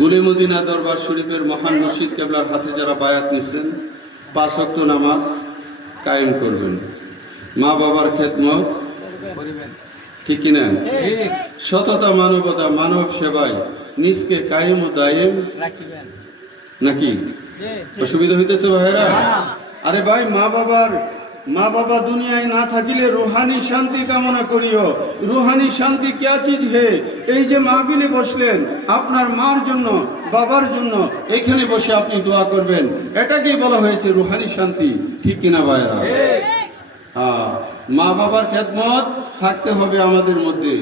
গুলে মদিনা দরবার শরীফের মহান মুর্শিদ কেবলার হাতে যারা বায়াত নিচ্ছেন, 5 ওয়াক্ত নামাজ কায়েম করবেন, মা বাবার খেদমত, ঠিক কিনা? সততা, মানবতা, মানব সেবায় নিজকে কায়েম ও দায়েম নাকি? অসুবিধা হইতেছে ভাইরা? আরে ভাই, মা বাবা দুনিয়ায় না থাকিলে রুহানি শান্তি কামনা করিও। রুহানি শান্তি क्या चीज है? এই যে মাহফিলে বসলেন, আপনার মার জন্য, বাবার জন্য এখানে বসে আপনি দোয়া করবেন, এটাকেই বলা হয়েছে রুহানি শান্তি, ঠিক কিনা ভাইরা? মা বাবার খেদমত থাকতে হবে আমাদের মধ্যে,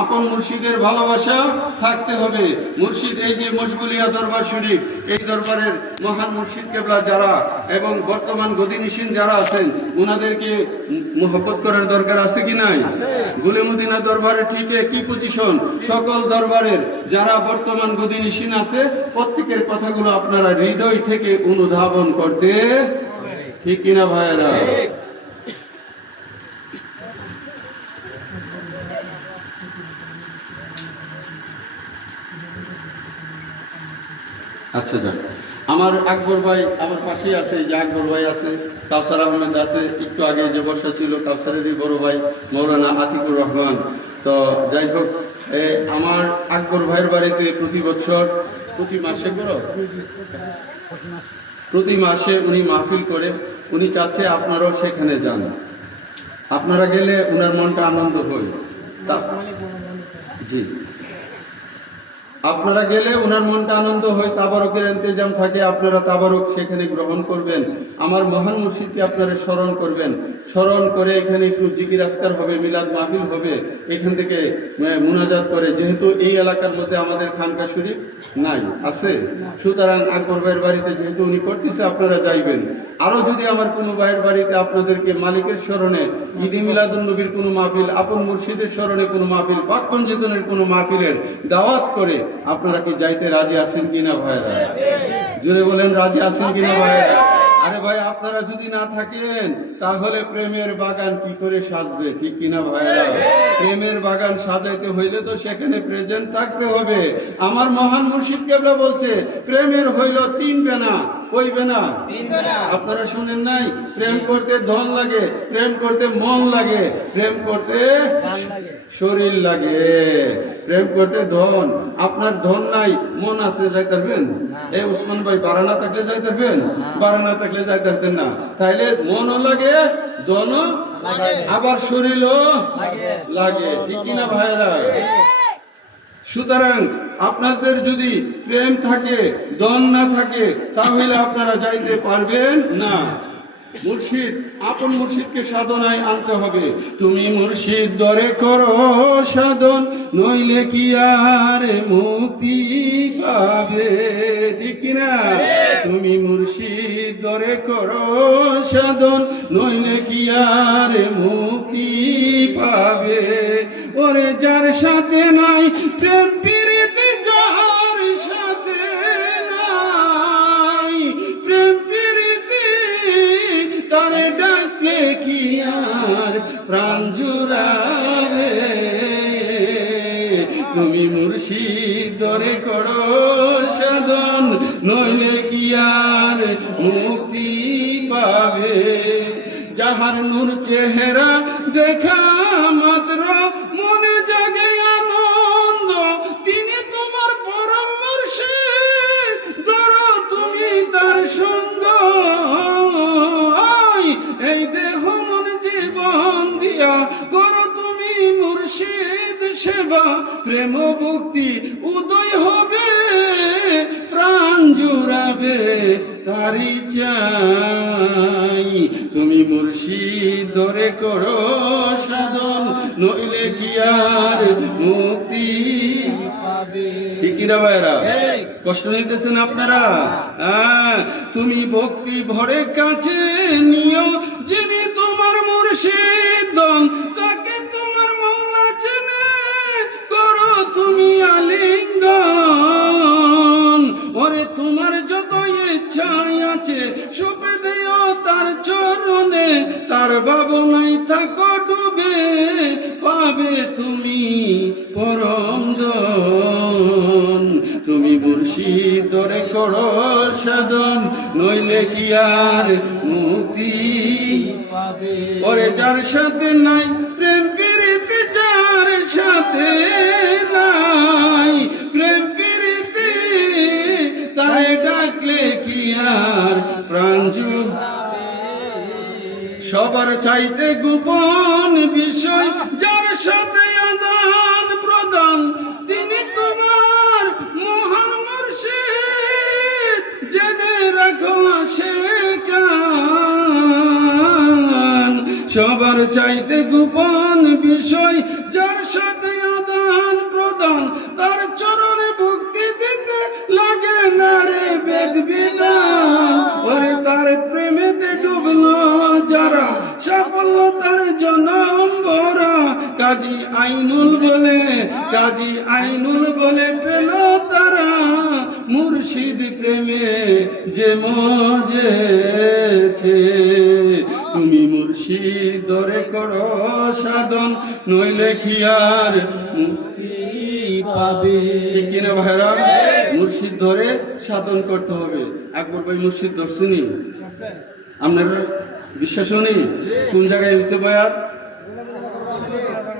আপন মুর্শিদের ভালোবাসা থাকতে হবে। মুর্শিদ, এই যে মশগুলিয়া দরবার শরীফ, এই দরবারের মহান মুর্শিদ কেবলা যারা এবং বর্তমান গদিনিসীন যারা আছেন, ওনাদেরকে মোহব্বত করার দরকার আছে কি নাই? গুলে মদিনা দরবারের ঠিক কি পজিশন, সকল দরবারের যারা বর্তমান গদিনিসীন আছে, প্রত্যেকের কথাগুলো আপনারা হৃদয় থেকে অনুধাবন করতে, ঠিক কিনা ভাইয়েরা? আচ্ছা, যাক, আমার আকবর ভাই আমার পাশেই আছে, এই যে আকবর ভাই আছে, কাউসার আহমেদ আছে, একটু আগে যে বর্ষা ছিল কাউসারেরই বড় ভাই মৌলানা আতিকুর রহমান। তো যাই হোক, আমার আকবর ভাইয়ের বাড়িতে প্রতি বছর প্রতি মাসে উনি মাহফিল করে, উনি চাচ্ছে আপনারাও সেখানে যান। আপনারা গেলে ওনার মনটা আনন্দ হয়। জি, আপনারা গেলে ওনার মনটা আনন্দ হয়, তাবারকের ইন্তজাম থাকে, আপনারা তাবারক সেখানে গ্রহণ করবেন। আমার মহান মুর্শিদকে আপনারা স্মরণ করবেন, স্মরণ করে এখানে একটু জিকির আজকার হবে, মিলাদ মাহফিল হবে, এখান থেকে মুনাজাত করে, যেহেতু এই এলাকার মধ্যে আমাদের খানকা শরীফ নাই, আছে, সুতরাং আকবর ভাইয়ের বাড়িতে যেহেতু উনি করতেছে আপনারা যাইবেন। আরও যদি আমার কোনো ভাইয়ের বাড়িতে আপনাদেরকে মালিকের স্মরণে ঈদে মিলাদুন্নবীর কোনো মাহফিল, আপন মুর্শিদের স্মরণে কোনো মাহফিল, পাক্কন চেতনের কোনো মাহফিলের দাওয়াত করে, আপনারা কি যাইতে রাজি আছেন কিনা ভাইরা? জোরে বলেন, রাজি আছেন কিনা ভাইরা? আরে ভাই, আপনারা যদি না থাকেন তাহলে প্রেমের বাগান কি করে সাজবে, ঠিক কিনা ভাইরা? প্রেমের বাগান সাজাইতে হইলে তো সেখানে প্রেজেন্ট থাকতে হবে। আমার মহান মুর্শিদ কেবলা বলছে প্রেমের হইল 3 বেনা। ওই বেনা আপনারা শুনেন নাই? প্রেম করতে ধন লাগে, প্রেম করতে মন লাগে, প্রেম করতে শরীর লাগে, প্রেম করতে ধন। আপনার ধন নাই, মন আছে, যাইতে পারবেন? এই উসমান ভাই বারানা থাকলে যাইতে পারবেন? বারানা থাকলে যাইতে পারতেন না। তাইলে মনও লাগে, ধনও আবার শরীরও লাগে, ঠিক কিনা ভাইরা? সুতরাং আপনাদের যদি প্রেম থাকে, ধন না থাকে, তাহলে আপনারা যাইতে পারবেন না। মুর্শিদ, আপন মুর্শিদকে সাধনায় আনতে হবে। তুমি মুর্শিদ দরে করো সাধন, নইলে কি আর মুক্তি পাবে, ঠিক কিনা? তুমি মুর্শিদ দরে করো সাধন, নইলে কি আর মুক্তি পাবে। ওরে যার সাথে নাই প্রেম প্রীতি, যার সাথে নাই প্রেম প্রীতি, তারে ডাকলে কি আর প্রাণ জুড়াবে। তুমি মুর্শিদ দরে করো সাধন, নইলে কি আর মুক্তি পাবে। যাহার নূর চেহারা দেখা মাত্র মনে জাগে আনন্দ, তিনি তোমার পরম মুর্শিদ, ধরো তুমি তার সঙ্গ। এই দেহ মন জীবন দিয়া করো তুমি মুর্শিদ সেবা, প্রেম ভক্তি উদয় হবে, প্রাণ জুড়াবে তারি চাই। তুমি মুর্শিদ দরে করো সাধন, নইলে কি আর মুক্তি পাবে, ঠিক না ভাইরা? কষ্ট নিতেছেন আপনারা? হ্যাঁ, তুমি ভক্তি ভরে কাছে নিও, যিনি তোমার মুর্শিদ, তাকে তোমার মওলা জেনে করো তুমি আলিঙ্গন। ওরে তোমার যত ইচ্ছাই আছে সঁপে দিও তার চরণে, তার ভাবনায় থাকো ডুবে, পাবে তুমি পরম ধন। তুমি মুর্শিদ দরে করো সাধন, নইলে কি আর মুক্তি পাবে। ওরে যার সাথে নাই প্রেম প্রীতি, যার সাথে নাই প্রেম প্রীতি, তারে ডাকলে কি আর প্রাণ জুড়াবে। সবার চাইতে গোপন বিষয়, যার সাথে আদান প্রদান, তিনি তোমার মহান মুর্শিদ, জেনে রাখো আশিকান। সবার চাইতে গোপন বিষয়, যার সাথে আদান প্রদান, তার চরণে ভক্তি দিতে লাগে না রে বেদ বিধান। ওরে তার প্রেমেতে ডুবলো যারা, সাফল্য তার জনম ভরা। কাজী আইনুল বলে, কাজী আইনুল বলে পেল তারা, মুর্শিদ প্রেমে যে মজেছে। তুমি মুর্শিদ দরে করো সাধন, নইলে কি আর মুক্তি পাবে, ঠিক কিনা ভাইরা? মুর্শিদ ধরে সাধন করতে হবে। আকবর ভাই মুর্শিদ ধরছেনি? আপনারা বিশ্বাস নেই? কোন জায়গায় হয়েছে বয়াত?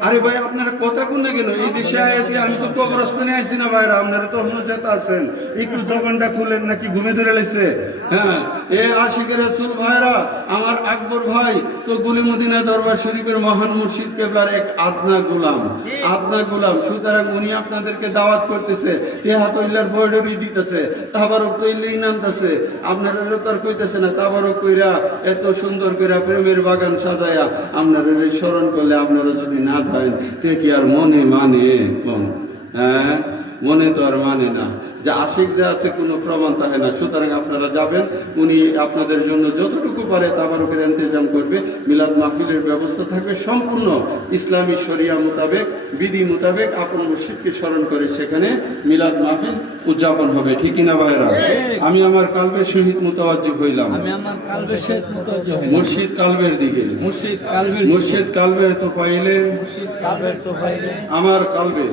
আরে ভাই, আপনারা কথা কোন না কেন? এই দেশে আমি তো কবরস্থানে আইছি না ভাইরা, আপনারা তো অন্য যেতে আছেন, একটু জবানটা খুলেন, নাকি ঘুমে ধরে লেছে? হ্যাঁ, এ আশিকের রাসূল ভাইরা, আমার আকবর ভাই তো গুলিমদিনা দরবার শরীফের মহান মুর্শিদ কেবলার এক আদনা গোলাম। সুতরাং উনি আপনাদেরকে দাওয়াত করতেছে, তেহা তৈলার বর্ডারই দিতেছে, তাবারক তৈলেই নামতেছে। আপনারা তার কইতেছে না তাবারক কইরা এত সুন্দর করে প্রেমের বাগান সাজায়া আপনারা স্মরণ করলে আপনারা যদি না যান তে কি আর মনে মানে? হ্যাঁ, মনে তো আর মানে না। যে আশিক যে আছে কোনো প্রমাণ থাকে না। সুতরাং আপনারা যাবেন, উনি আপনাদের জন্য যতটুকু পারে তাবারকের ইন্তজাম করবে। মিলাদ মাহফিলের ব্যবস্থা থাকবে সম্পূর্ণ ইসলামী শরিয়া মোতাবেক, বিধি মোতাবেক আপন মুর্শিদকে স্মরণ করে সেখানে মিলাদ মাহফিল উদযাপন হবে। ঠিক কিনা ভাইরা? আমি আমার কালবের সহিত মুতাওয়াজ্জি হইলাম, মুর্শিদ কালবের দিকে। মুর্শিদ কালবের তো পাইলে আমার কালবে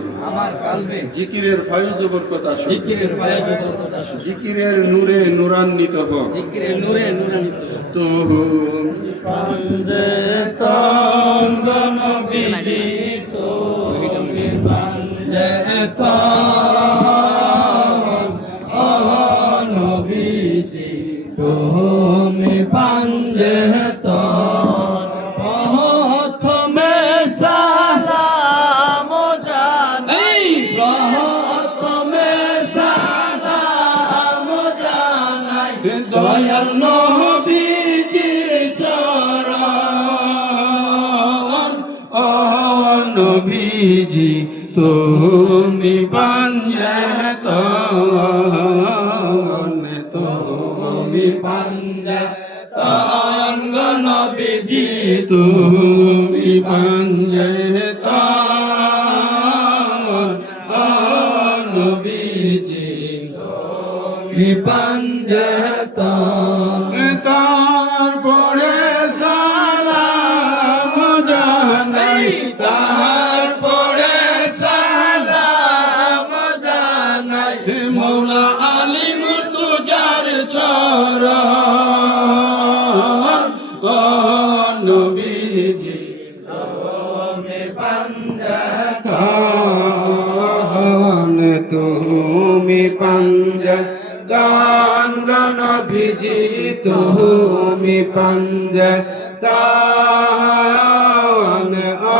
জিকিরের ফায়ুজ বরকত আসুক, জিকিরের নূরে নূরান্বিত হোক। তো পাঞ্জে তঙ্গ নবীজি, তুমি পাঞ্জে তঙ্গ নবীজি, তুমি পাঞ্জে তঙ্গ। প্রথমে সালাম জানাই, প্রথমে সালাম জানাই দয়াল নবীজির চরণ। ও নবীজি তুমি পাঞ্জে তঙ্গ, তুমি পাঞ্জে তঙ্গ নবীজি, তুমি পাঞ্জে তঙ্গ নবীজি, তুমি পাঞ্জে তঙ্গ। তারপরে সালাম জানাই, তারপরে সালাম জানাই মৌলা আলী মুর্তজার চরণ। ও নবীজি তুমি পাঞ্জে তঙ্গ, তুমি পাঞ্জে তঙ্গ নবীজি, তুমি পাঞ্জে তঙ্গ। ও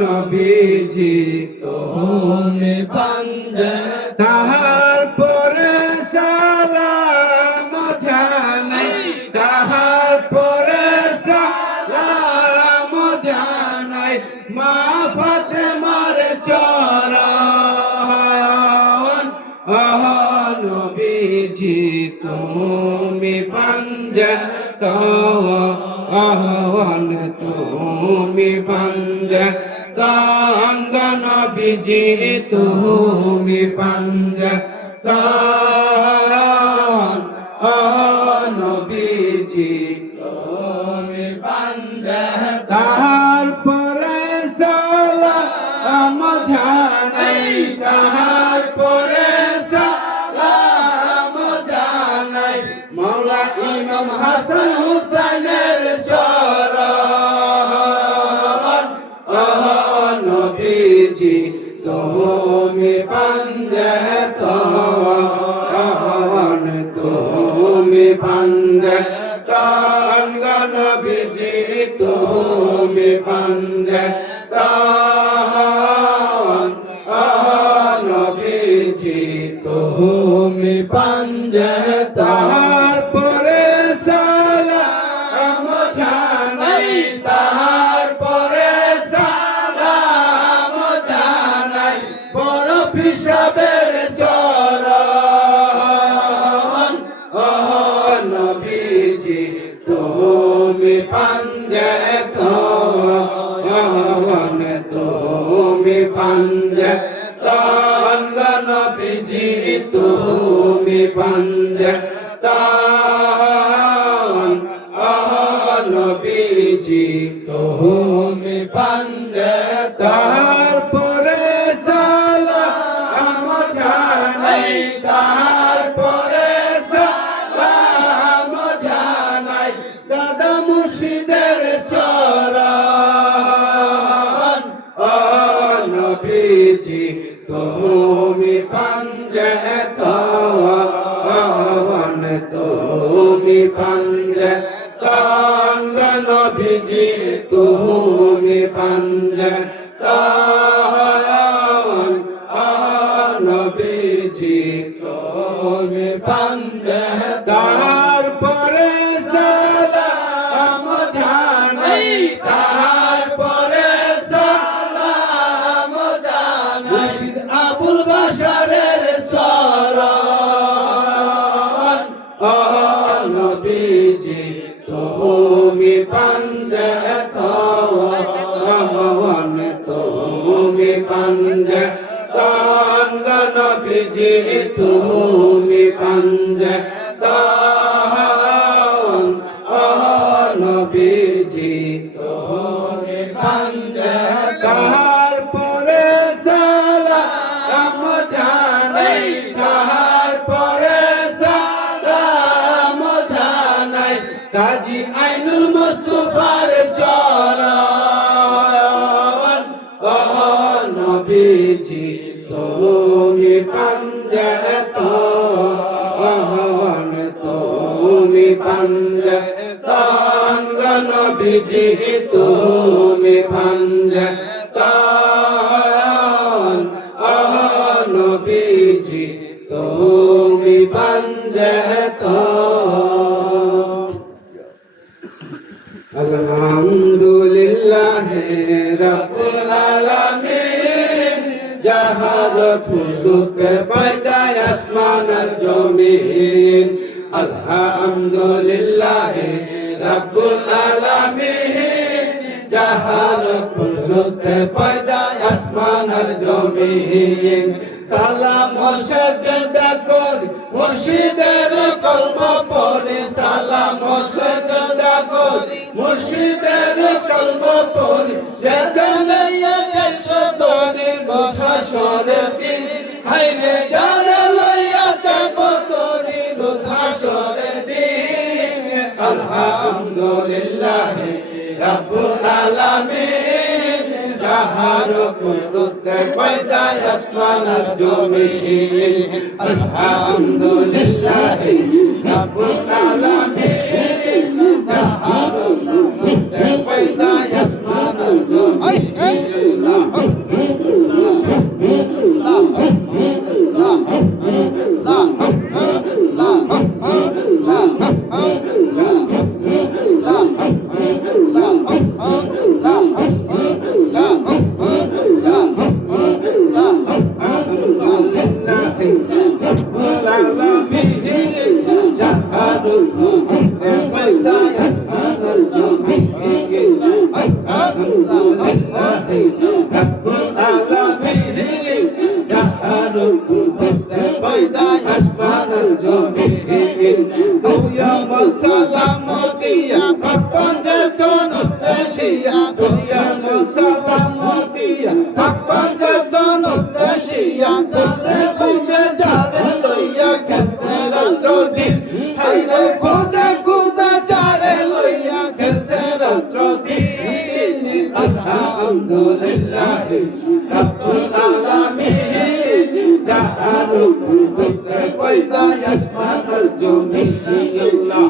নবীজি তুমি পাঞ্জে। তারপরে সালাম জানাই, তারপরে সালাম জানাই মা ফাতেমার চরণ। ও নবীজি তুমি পাঞ্জে তঙ্গ, তুমি পাঞ্জে তঙ্গ নবীজি, তুমি পাঞ্জে তঙ্গ। ও নবীজি তুমি পাঞ্জে। তারপরে সালাম জানাই, তারপরে সালাম জানাই মৌলা ইমাম হাসান হুসাইনের চরণ। ও নবীজি তুমি পাঞ্জে তঙ্গ, তুমি পাঞ্জে তঙ্গ নবীজি, তুমি পাঞ্জে তঙ্গ। ও নবীজি তুমি পাঞ্জে। তারপরে সালাম জানাই, তারপরে সালাম জানাই বড় পিসাবের চরণ। ও নবীজি তুমি পাঞ্জে তঙ্গ, তুমি পাঞ্জে তঙ্গ নবীজি, তুমি পাঞ্জে তঙ্গ। ও নবীজি তুমি পাঞ্জে। তারপরে সালাম জানাই, তারপরে সালাম জানাই দাদা মুর্শিদের চরণ। ও নবীজি তুমি পাঞ্জে তঙ্গ, তুমি নবীজি তুমি পাঞ্জাতন নবীজি তুমি পাঞ্জাতন তারপরে সালাম জানাই তারপরে সালাম জানাই আবুল বাশারের শরণ নবীজি তুমি পাঞ্জাতন তুমি পাঞ্জাতন নবীজি তুমি পাঞ্জাতন নবীজি তুমি পাঞ্জাতন তারপরে সালাম জানাই তারপরে সালাম জানাই কাজী আইনুল মুস্তাফার চরণ নবীজি তুমি পাঞ্জাতন তুমি পাঞ্জাতন নবীজি তুমি পাঞ্জাতন নবীজি তুমি পাঞ্জাতন আলহামদুলিল্লাহ রাব্বুল আলামিন জাহার খুলুকে পয়দা আসমান আর জমিন আলহামদুলিল্লাহ রাব্বুল আলামিন জাহার খুলুকে পয়দা আসমান আর জমিন সালাম সাজদা করি মুর্শিদের কলমা পড়ে সালাম সাজদা করি মুর্শিদের কলমা পড়ে যেখানে একশো ধরে বসা সরে দিন হাইরে যারা লইয়া যাব তোরি রোজা সরে দিন আলহামদুলিল্লাহ রাব্বুল আলামিন জাহার কুদরতে পয়দা আসমান আর জমিন আলহামদুলিল্লাহ রাব্বুল আলামিন জাহার কুদরতে পয়দা আসমান আর জমিন Alhamdulillah, Rabbul Alamin, Jaharul Qudrat Waida Yasman Al-Jumi La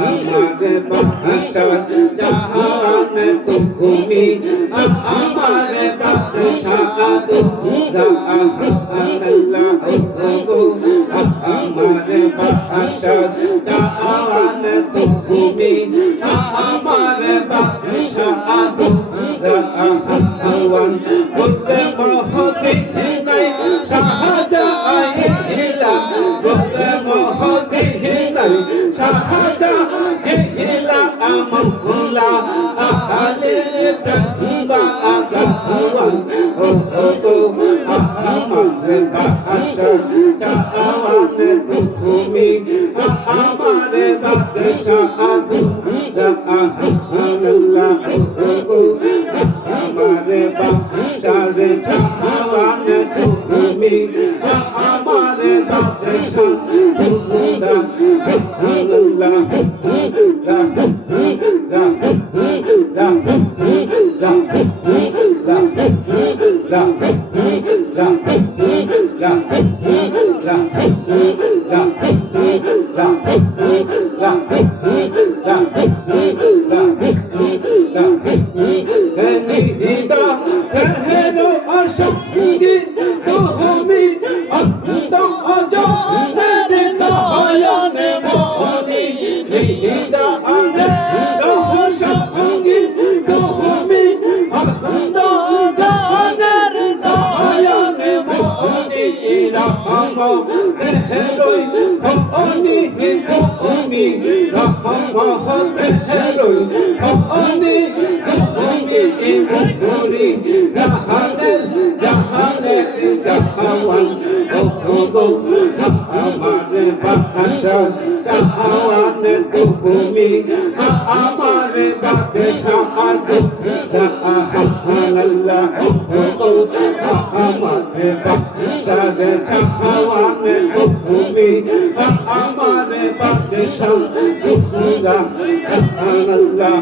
हमारे बादशाह जहान तुमी हमारे बादशाह अल्लाह को हमारे बादशाह जहान तुमी हमारे बादशाह हवन बुद्ध मोहती नहीं शाहजहां हिला बुद्ध मोहती नहीं शाहजहां हिला अमहुला अहले संबा अगहुवन ओ हमारे बादशाह जहान तुमी हमारे बादशाह अल्लाह को हमारे बादशाह जहान तुमी हमारे बादशाह अल्लाह নিদা হেরো অসঙ্গী তুমি অন্ত অজনের নয়নে মনি নিদা হেরো অসঙ্গী তুমি অন্ত অজনের নয়নে মনি রাম হেরোই অনি তুমি রাম হেরোই অনি তুমি মুরি রাহানের জাহানের জাহাওয়ান ওগো আমার বাদশা জাহাওয়ান তুমি আমার বাদশা জাহানাল্লাহ ওগো আমার বাদশা জাহাওয়ান তুমি আমার বাদশা জাহানাল্লাহ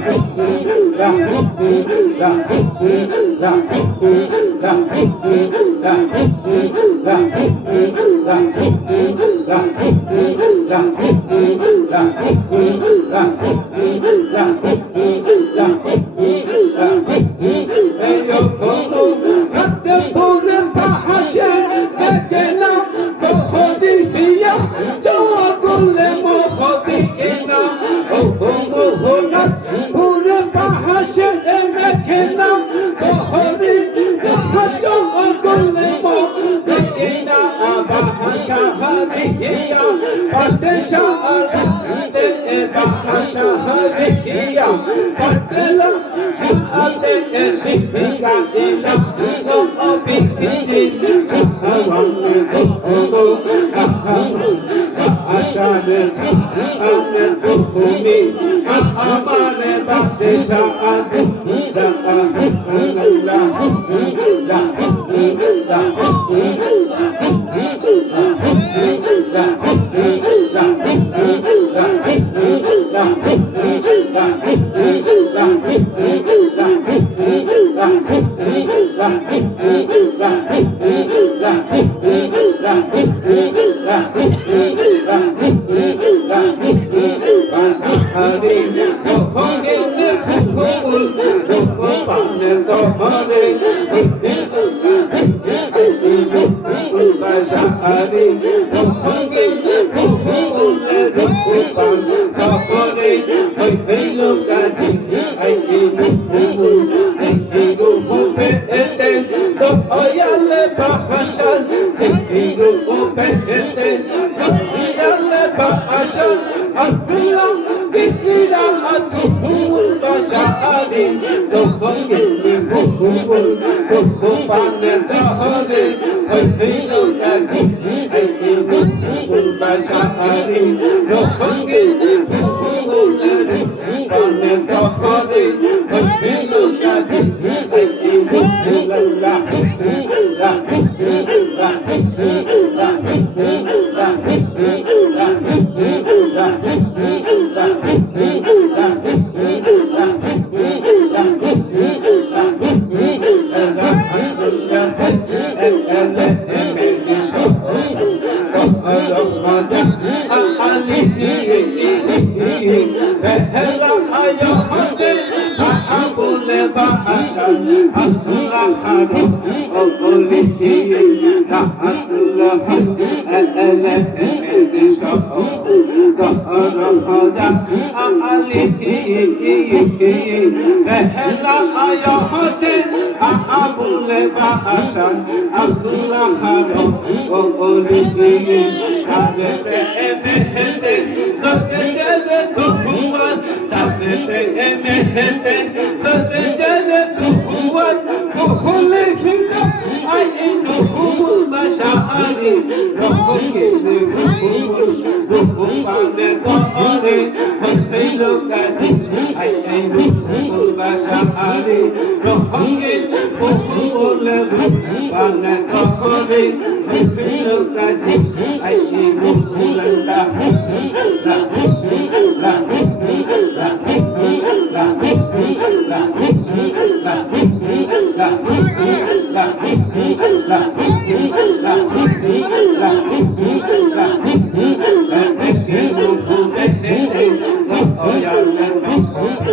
Oh, yeah.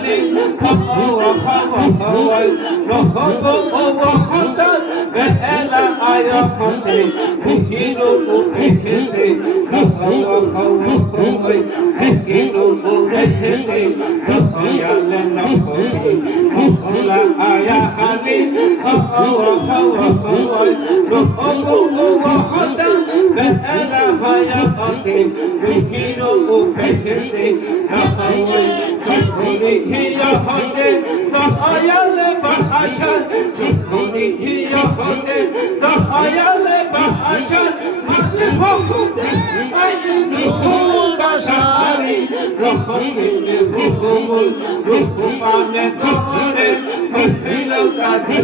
হালি রহগো ওয়াহদাত বেলা আয়াতে হিরো উঠেতে রহগো হিরো উঠেতে রহয়াল নবী মোলা আয়া হালি রহগো ওয়াহদাত বেলা আয়াতে হিরো উঠেতে রহয়াল চুরি হিয়া হতে রহয়াল বাহাশা চুরি হিয়া হতে রহয়াল বাহাশা মানে ভক্তে আইনুল বাশারি রহমে রুহুল রুহমানে তহরে মহিলা কাজী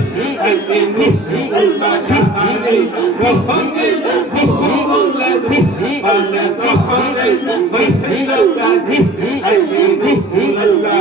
আইনুল বাশারি রহমে রুহুল রুহমানে তহরে মহিলা কাজী আইনুল আল্লাহ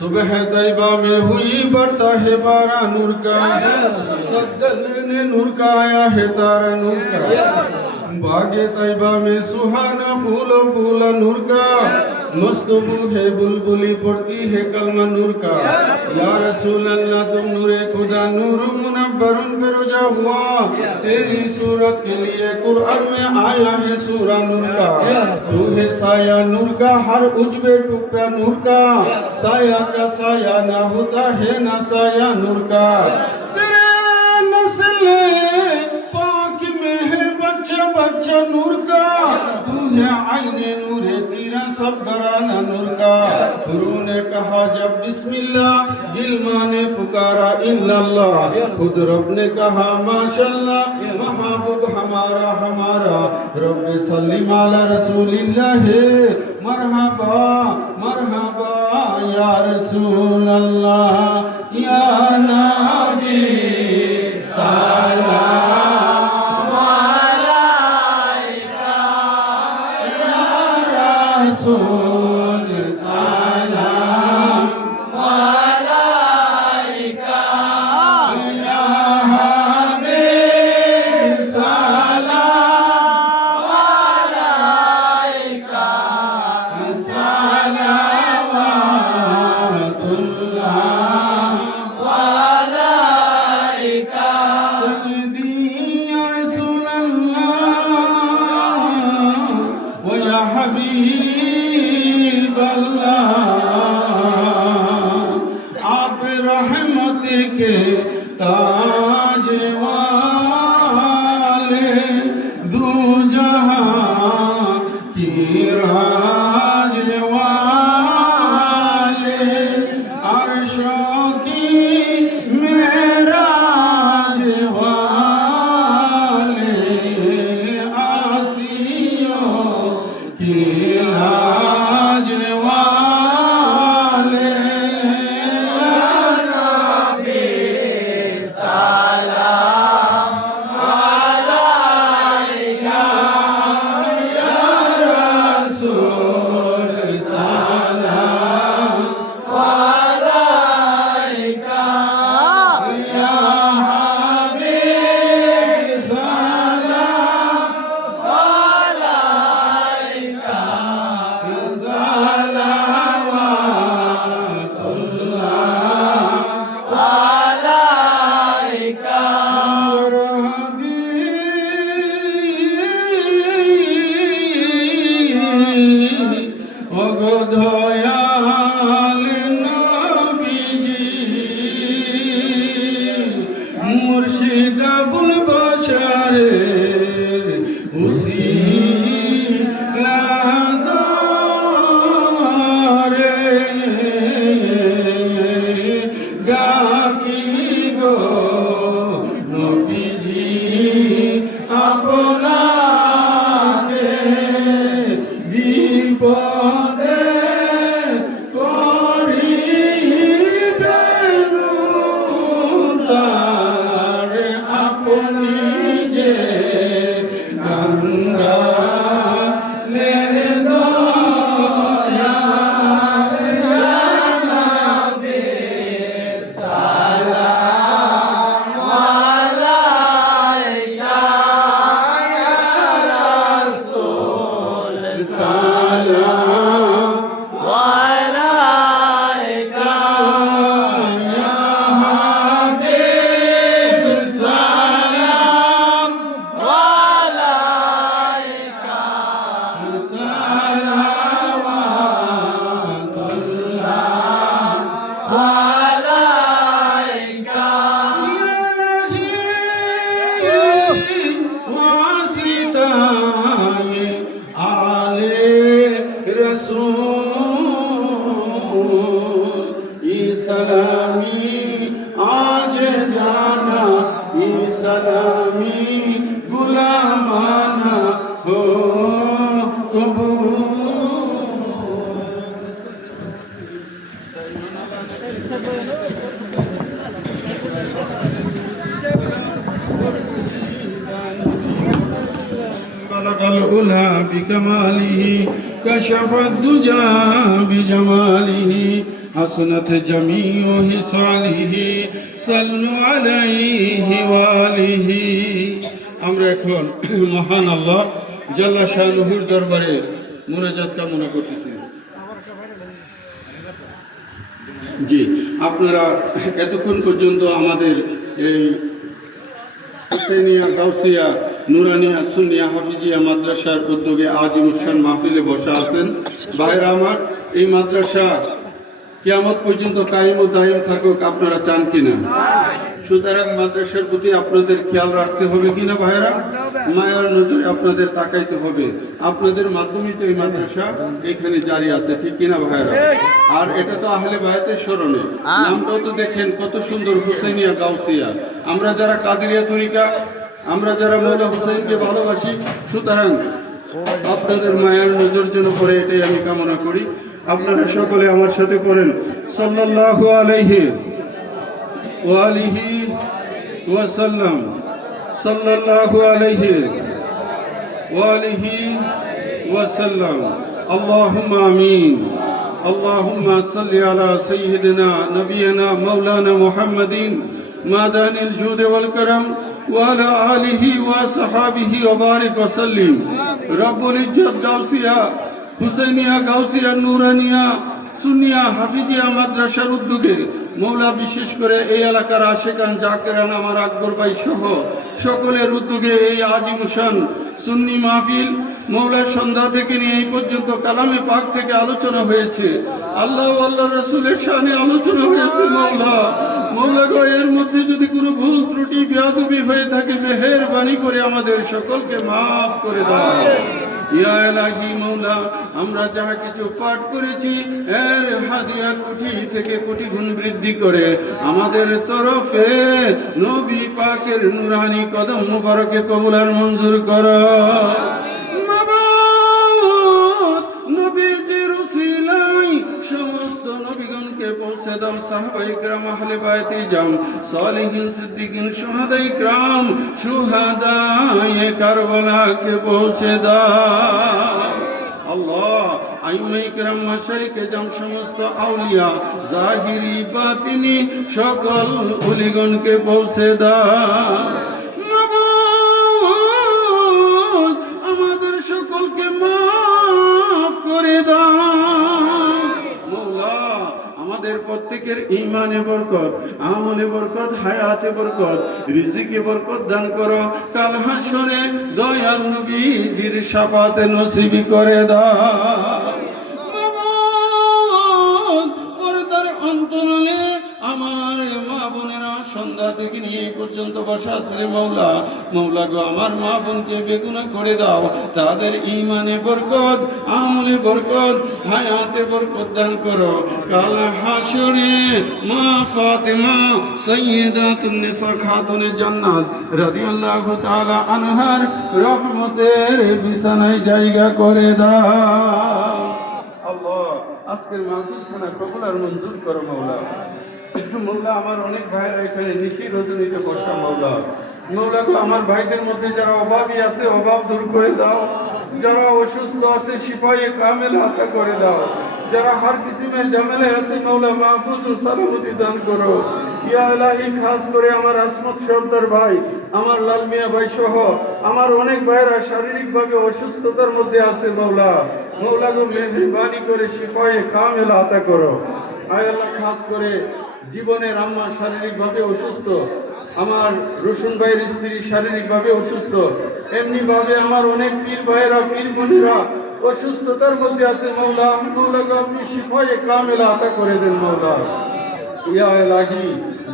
सुबह तैबा में हुई बढ़ता है बारा नूर का सद्दल ने नूर का आया है तारा नूर का बागे तैबा में सुहाना फूल फूल नूर का मस्तबू है बुलबुली पड़ती है कलमा नूर का या रसूल अल्लाह तुम नूरे खुदा नूर मुनव्वरुन फिरोजा हुआ तेरी सूरत के लिए कुरान में आया है सूरा नूर का तू है साया नूर का हर उजबे टुकड़ा नूर का साया का साया ना होता है ना साया नूर का तेरे नस्ल पाक में है बच्चा बच्चा नूर का तू है आईने नूर है तेरा सब घराना नूर का गुरु ने कहा जब बिस्मिल्लाह गिलमा ने पुकारा इल्लल्लाह खुद रब ने कहा माशाअल्लाह महबूब हमारा हमारा रब सल्ली अला रसूलिल्लाह मरहबा मरहबा या रसूल अल्लाह या नबी सलाम अलैका या रसूल सलाम अलैका या हबीब सलाम अलैका सलावतुल দয়াল নবীজি মুর্শিদ আবুল বাশারের উসিলা দরে ডাকি গো নবীজি আপনাকে বিপদে করিবেন উদ্ধার। আপনি যে কাঙ্গালের দয়াল ইয়া নবী সালাম আলাইকা ইয়া রাসূল সালাম আলাইকা ইয়া হাবিব সালাম আলাইকা সালাওয়াতুল্লাহ আলাইকা ইয়া নবী ওয়াসিতায়ে আলে রাসূল ই সালামি আজ জানা ই সালামি গুলামানা হো কবুল। بلغ العلا بكماله كشف الدجى بجماله حسنت جميع خصاله صلوا عليه وآله। আমরা এখন মহান আল্লাহ জাল্লা শানুহুর দরবারে মুনাজাত কামনা করতেছি। জি, আপনারা এতক্ষণ পর্যন্ত আমাদের এই হুসেনিয়া গাউসিয়া নুরানিয়া সুন্নিয়া হাফিজিয়া মাদ্রাসার উদ্যোগে আজিম উসান মাহফিলে বসা আছেন। ভাইরা আমার, এই মাদ্রাসা কিয়ামত পর্যন্ত কায়েম ও দায়েম থাকুক, আপনারা চান কিনা? সুতরাং মাদ্রাসার প্রতি আপনাদের খেয়াল রাখতে হবে কিনা ভাইরা? মায়ার নজরে আপনাদের তাকাইতে হবে। আপনাদের মাধ্যমে তো এই মাদ্রাসা এখানে জারি আছে, ঠিক কিনা ভাইরা? আর এটা তো আহলে বায়াতের স্মরণে, নামটাও তো দেখেন কত সুন্দর, হুসেনিয়া গাউসিয়া। আমরা যারা কাদেরিয়া তরিকা, আমরা যারা মৌলা হুসেনকে ভালোবাসি, সুতরাং আপনাদের মায়ার নজর যেন পড়ে, এটাই আমি কামনা করি। আপনারা সকলে আমার সাথে করেন সাল্লাল্লাহু আলাইহি ওয়া আলিহি ওয়া সাল্লাম, সাল্লাল্লাহু আলাইহি ওয়া আলিহি ওয়া সাল্লাম। আল্লাহুম্মা আমিন। আল্লাহুম্মা সাল্লি আলা সাইয়্যিদিনা নবিয়িনা মাওলানা মুহাম্মাদিন মাদানিল জুদ ওয়াল কারাম ওয়া আলা আলিহি ওয়া সাহাবিহি ওয়া বারিক ওয়া সাল্লিম। রব্বুল ইজ্জত গাউসিয়া হুসেনিয়া গাউসিয়া নুরানিয়া সুন্নিয়া হাফিজিয়া মাদ্রাসার উদ্যোগে মৌলা বিশেষ করে এই এলাকার আশেকান জাকেরান আমার আকবর ভাই সহ সকলের উদ্যোগে এই আজিমুসান সুন্নি মাহফিল মৌলার সন্ধ্যা থেকে নিয়ে এই পর্যন্ত কালামে পাক থেকে আলোচনা হয়েছে, আল্লাহ আল্লাহ রাসূলের শানে আলোচনা হয়েছে। মৌলা গো, এর মধ্যে যদি কোনো ভুল ত্রুটি বেয়াদবি হয়ে থাকে, মেহেরবানি করে আমাদের সকলকে মাফ করে দাও। ইয়া ইলাহি মৌলা, আমরা যাহা কিছু পাঠ করেছি এর হাদিয়া কোটি থেকে কোটি গুণ বৃদ্ধি করে আমাদের তরফে নবী পাকের নুরানি কদম মুবারকে কবুল আর মঞ্জুর করো। মাবুদ নবীজির উসিলায় সমস্ত নবীগণকে পৌঁছে দাও। সাহাবায়ে কেরাম, আহলে বায়াতে জাম, সালিহিন, সিদ্দিকিন, শুহাদায়ে কেরাম, শুহাদায়ে কারবালাকে পৌঁছে দাও। আল্লাহ আইম্মায়ে কেরাম, মাশায়েখে জাম, সমস্ত আউলিয়া জাহিরি বাতিনি সকল ওলিগণকে পৌঁছে দাও। মাবুদ আমাদের সকলকে মাফ করে দাও। মৌলা আমাদের প্রত্যেকের ঈমানে বরকত, আমলে বরকত, হায়াতে বরকত, রিজিকে বরকত দান করো। কাল হাসরে দয়াল নবীজির শাফাতে নসিব করে দাও। সন্ধ্যা থেকে নিয়ে এই পর্যন্ত বসা আছে রে মৌলা। মৌলা গো আমার মা বোনকে বেগুনা করে দাও, তাদের ঈমানে বরকত, আমলে বরকত, হায়াতে বরকত দান করো। কাল হাসরে মা ফাতেমা সাইয়্যিদাতুন নিসা খাতুনে জান্নাত রাদিয়াল্লাহু তাআলা আনহার রহমতের বিছানায় জায়গা করে দাও। আল্লাহ আজকের মাহফিলখানা কবুল আর মঞ্জুর করো মৌলা। মৌলা আমার অনেক ভাইয়েরা এখানে নিশি রজনীতে বসা মৌলা। মৌলা গো আমার ভাইদের মধ্যে যারা অভাবী আছে অভাব দূর করে দাও, যারা অসুস্থ আছে শিফায়ে কামেল আতা করে দাও, যারা হর কিসিমের ঝামেলায় আছে মৌলা মাহফুজ ও সালামতি দান করো। ইয়া ইলাহি খাস করে আমার আসমত সর্দার ভাই, আমার লাল মিয়া ভাই সহ আমার অনেক ভাইয়েরা শারীরিকভাবে অসুস্থতার মধ্যে আছে মৌলা। মৌলা গো মেহেরবানি করে শিফায়ে কামেল আতা করো। আয় আল্লাহ খাস করে জীবনের আম্মা শারীরিকভাবে অসুস্থ, আমার রসুন ভাইয়ের স্ত্রী শারীরিকভাবে অসুস্থ, এমনি ভাবে আমার অনেক পীর ভাইয়েরা পীর বোনেরা অসুস্থতার মধ্যে আছে মৌলা। মৌলা গো আপনি শিফায়ে কামেল আতা করে দেন মৌলা। ইয়া ইলাহি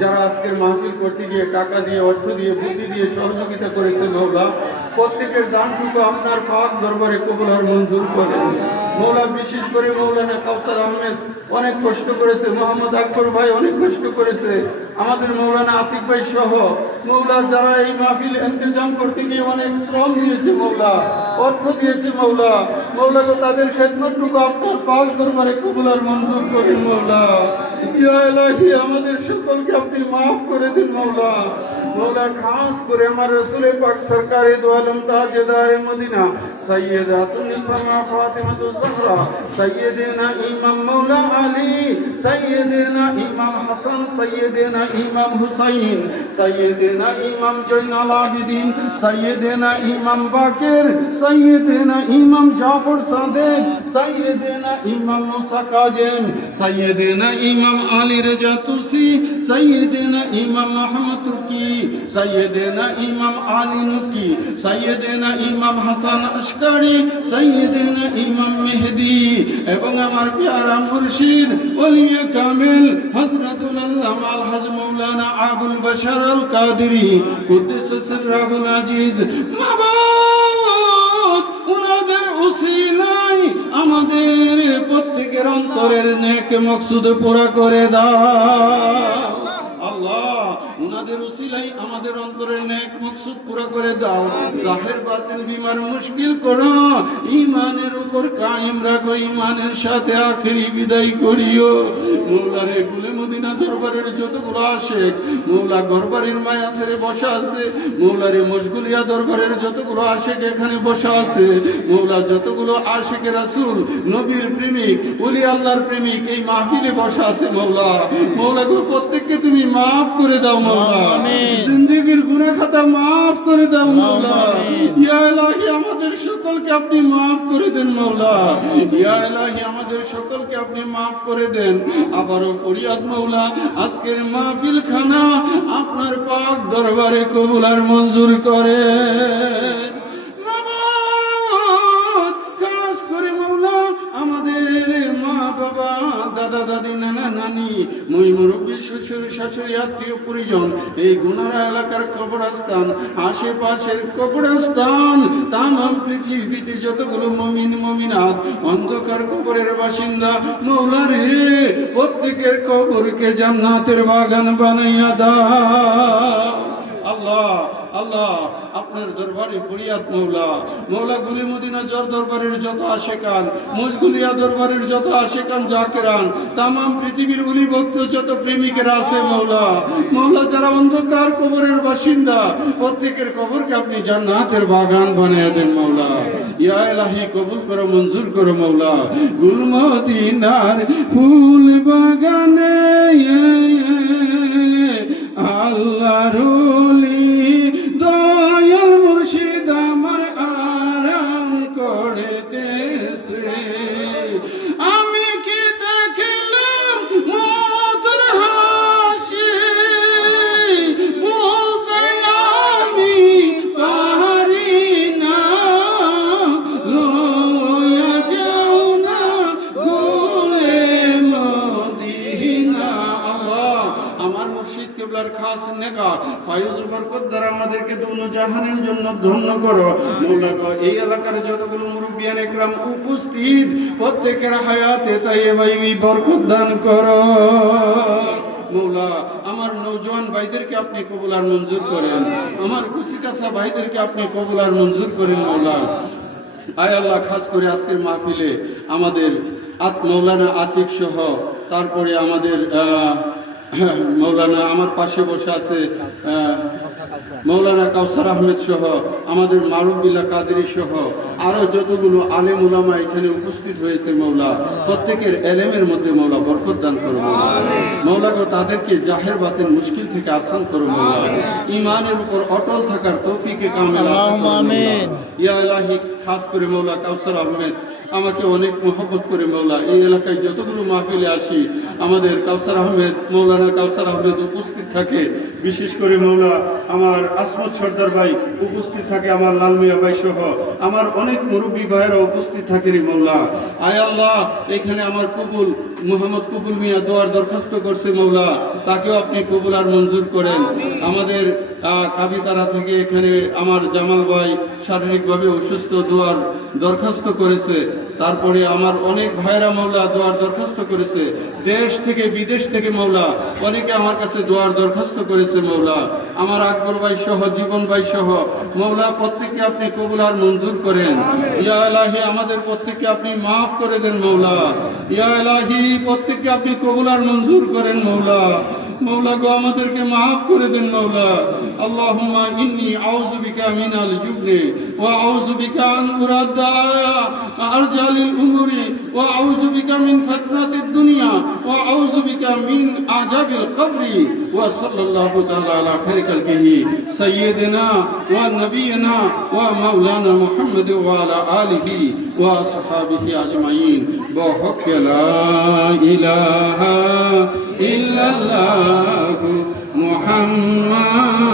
যারা আজকের মাহফিল করতে গিয়ে টাকা দিয়ে, অর্থ দিয়ে, বুদ্ধি দিয়ে সহযোগিতা করেছে মৌলা, প্রত্যেকের দানটুকু আপনার পাক দরবারে কবুল আর মঞ্জুর করেন মৌলা। বিশেষ করে মৌলানা কাউসার আহমেদ অনেক কষ্ট করেছে, মোহাম্মদ আকবর ভাই অনেক কষ্ট করেছে, আমাদের মৌলানা আতিক ভাই সহ মৌলা যারা এই মাহফিল ইন্তজাম করতে গিয়ে অনেক শ্রম দিয়েছে মৌলা, অর্থ দিয়েছে মৌলা। মৌলা গো তাদের খেদমতটুকু আপনার পাক দরবারে কবুল আর মঞ্জুর করেন মৌলা। ইয়া ইলাহি আমাদের সকলকে আপনি মাফ করে দিন মৌলা। মৌলা খাস করে আমার রাসূলে পাক সরকারে দো আলম তাজদারে মদিনা সাইয়্যিদাতুন নিসা ফাতিমাতুজ জাহরা সাইয়্যিদিনা ইমাম মৌলা আলী, সাইয়্যিদিনা ইমাম হাসান, সাইয়্যিদিনা ইমাম হুসাইন, সাইয়্যিদিনা ইমাম জয়নাল আবিদিন, সাইয়্যিদিনা ইমাম বাকের, সাইয়্যিদিনা ইমাম জাফর সাদেক, সাইয়্যিদিনা ইমাম মুসা কাজেম, সাইয়্যিদিনা ইমাম আলী রাজা তুসি, সাইয়্যিদিনা ইমাম আহমদ তুকি, সাইয়্যিদিনা ইমাম আলী নুকি, সাইয়্যিদিনা ইমাম হাসান আশকারি, সাইয়্যিদিনা ইমাম মেহেদি এবং আমার প্যারা মুর্শিদ ওলিয়ে কামেল হযরতুল আল্লামা আলহাজ মাওলানা আবুল বশর আল কাদেরী কুদ্দুস সিররাহুল আজিজ। মাবুদ উনাদের উসিলায় আমাদের প্রত্যেকের অন্তরের নেক মকসুদ পুরা করে দাও আল্লাহ। উনাদের উসিলাই আমাদের অন্তরের নেক মকসুদ পুরা করে দাও। জাহির বাতিন বিমার মুশকিল করো, ঈমানের উপর কায়েম রাখো, ঈমানের সাথে আখেরি বিদায় করিও মৌলারে। কুলে মদিনা দরবারের যতগুলো আশিক মৌলা ঘরবাড়ির মায়া ছেড়ে বসা আছে, মৌলারে মশগুলিয়া দরবারের যতগুলো আশিক এখানে বসা আছে মৌলা, যতগুলো আশিকে রাসূল নবীর প্রেমিক ওলি আল্লাহর প্রেমিক এই মাহফিলে বসা আছে মৌলা। মৌলা গো প্রত্যেককে তুমি মাফ করে দাও মৌলা, জিন্দেগীর গুনাহ খাতা মাফ করে দাও মৌলা। ইয়া ইলাহি আমাদের সকলকে আপনি মাফ করে দেন মৌলা। ইয়া ইলাহি আমাদের সকলকে আপনি মাফ করে দেন। আবারও ফরিয়াদ মৌলা আজকের মাহফিল খানা আপনার পাক দরবারে কবুল আর মঞ্জুর করে। খাস করে মৌলা আমাদের মা বাবা, দাদা দাদি, নানা নানি, মই মুরব্বী, শ্বশুর শাশুড়ি, আত্মীয় পরিজন, এই গুনারা এলাকার কবরস্থান, আশেপাশের কবরস্থান, তামাম পৃথিবীতে যতগুলো মুমিন মুমিনাত অন্ধকার কবরের বাসিন্দা মৌলা রে, প্রত্যেকের কবরকে জান্নাতের বাগান বানাইয়া দাও আল্লাহ। আল্লাহ আপনার দরবারে ফরিয়াদ মৌলা। মৌলা গুলি মদিনা জর দরবারের যত আশেকান, মজগুলিয়া দরবারের যত আশেকান জাকেরান, তামাম পৃথিবীর উলি ভক্ত যত প্রেমিকেরা আছে মৌলা, মৌলা যারা অন্ধকার কবরের বাসিন্দা প্রত্যেকের কবরকে আপনি জান্নাতের বাগান বানিয়ে দেন মৌলা। ইয়া ইলাহি কবুল করো, মঞ্জুর করো মৌলা। গুল মদিনার ফুল বাগানে আল্লাহর ওলি দয়াল মুর্শিদ আমার আরাম করেতেছে। আমি কি দেখলাম মধুর হাসি, বলতে আমি পারি না, লইয়া যাও না গুলে মদিনা। কেবলার খাস নেকা ফায়ুজ বরকত দ্বারা আমাদেরকে দোনো জাহানের জন্য ধন্য করো মৌলা গো। এই এলাকার যতগুলো মুরব্বিয়ান একরাম উপস্থিত প্রত্যেকের হায়াতে তাইয়্যিবা বরকত দান করো মৌলা। আমার নওজোয়ান ভাইদেরকে আপনি কবুল আর মঞ্জুর করেন, আমার কুচিকাচা ভাইদেরকে আপনি কবুল আর মঞ্জুর করেন মৌলা। আয় আল্লাহ, খাস করে আজকের মাহফিলে আমাদের মৌলানা আতিক সহ, তারপরে আমাদের মৌলানা আমার পাশে বসে আছে মৌলানা কাউসার আহমেদ সহ, আমাদের মারুফ-বিল্লাহ কাদেরী সহ আরও যতগুলো আলেম উলামা এখানে উপস্থিত হয়েছে মৌলা, প্রত্যেকের এলেমের মধ্যে মৌলা বরকত দান করো মৌলা। মৌলা গো, তাদেরকে জাহের বাতের মুশকিল থেকে আসান করো মৌলা। ইমানের উপর অটল থাকার তৌফিকে কামেল আমিন ইয়া ইলাহি। খাস করে মৌলা কাউসার আহমেদ আমাকে অনেক মহব্বত করে মৌলা। এই এলাকায় যতগুলো মাহফিলে আসি আমাদের কাউসার আহমেদ, মৌলানা কাউসার আহমেদ উপস্থিত থাকে। বিশেষ করে মৌলা আমার আসমত সর্দার ভাই উপস্থিত থাকে, আমার লাল মিয়া ভাই সহ আমার অনেক মুরব্বী ভাইয়েরা উপস্থিত থাকে রে মৌলা। আয় আল্লাহ, এখানে আমার কবুল মোহাম্মদ কবুল মিয়া দোয়ার দরখাস্ত করছে মৌলা, তাকেও আপনি কবুল আর মঞ্জুর করেন। আমাদের কাবিতারা থেকে এখানে আমার জামাল ভাই শারীরিকভাবে অসুস্থ, দোয়ার দরখাস্ত করেছে। তারপরে আমার অনেক ভাইরা মৌলা দোয়ার দরখাস্ত করেছে, দেশ থেকে বিদেশ থেকে মৌলা অনেকে আমার কাছে দোয়ার দরখাস্ত করেছে মৌলা। আমার আকবর ভাই সহ, জীবন ভাই সহ মৌলা প্রত্যেককে আপনি কবুল আর মঞ্জুর করেন। ইয়া ইলাহি, আমাদের প্রত্যেককে আপনি মাফ করে দেন মৌলা। ইয়া ইলাহি, প্রত্যেককে আপনি কবুল আর মঞ্জুর করেন মৌলা। মৌলা গো, আমাদেরকে মাফ করে দেন মৌলা। আল্লাহুম্মা ইন্নী আউযু বিকা মিনাল জুবনি ওয়া আউযু বিকা আন উরাদ্দা আরজালিল উমুরি ওয়া আউযু বিকা মিন ফিতনাতিদ দুনিয়া ওয়া আউযু বিকা মিন আযাবিল কবরি। ওয়া সাল্লাল্লাহু তাআলা আলা খায়রি খালকিহি সাইয়্যিদিনা ওয়া নাবিয়িনা ওয়া মাওলানা মুহাম্মদ ওয়া আলা আলিহি ওয়া আসহাবিহি আজমাইন। বহক লা ইলাহা ইল্লাল্লাহু মুহাম্মাদুর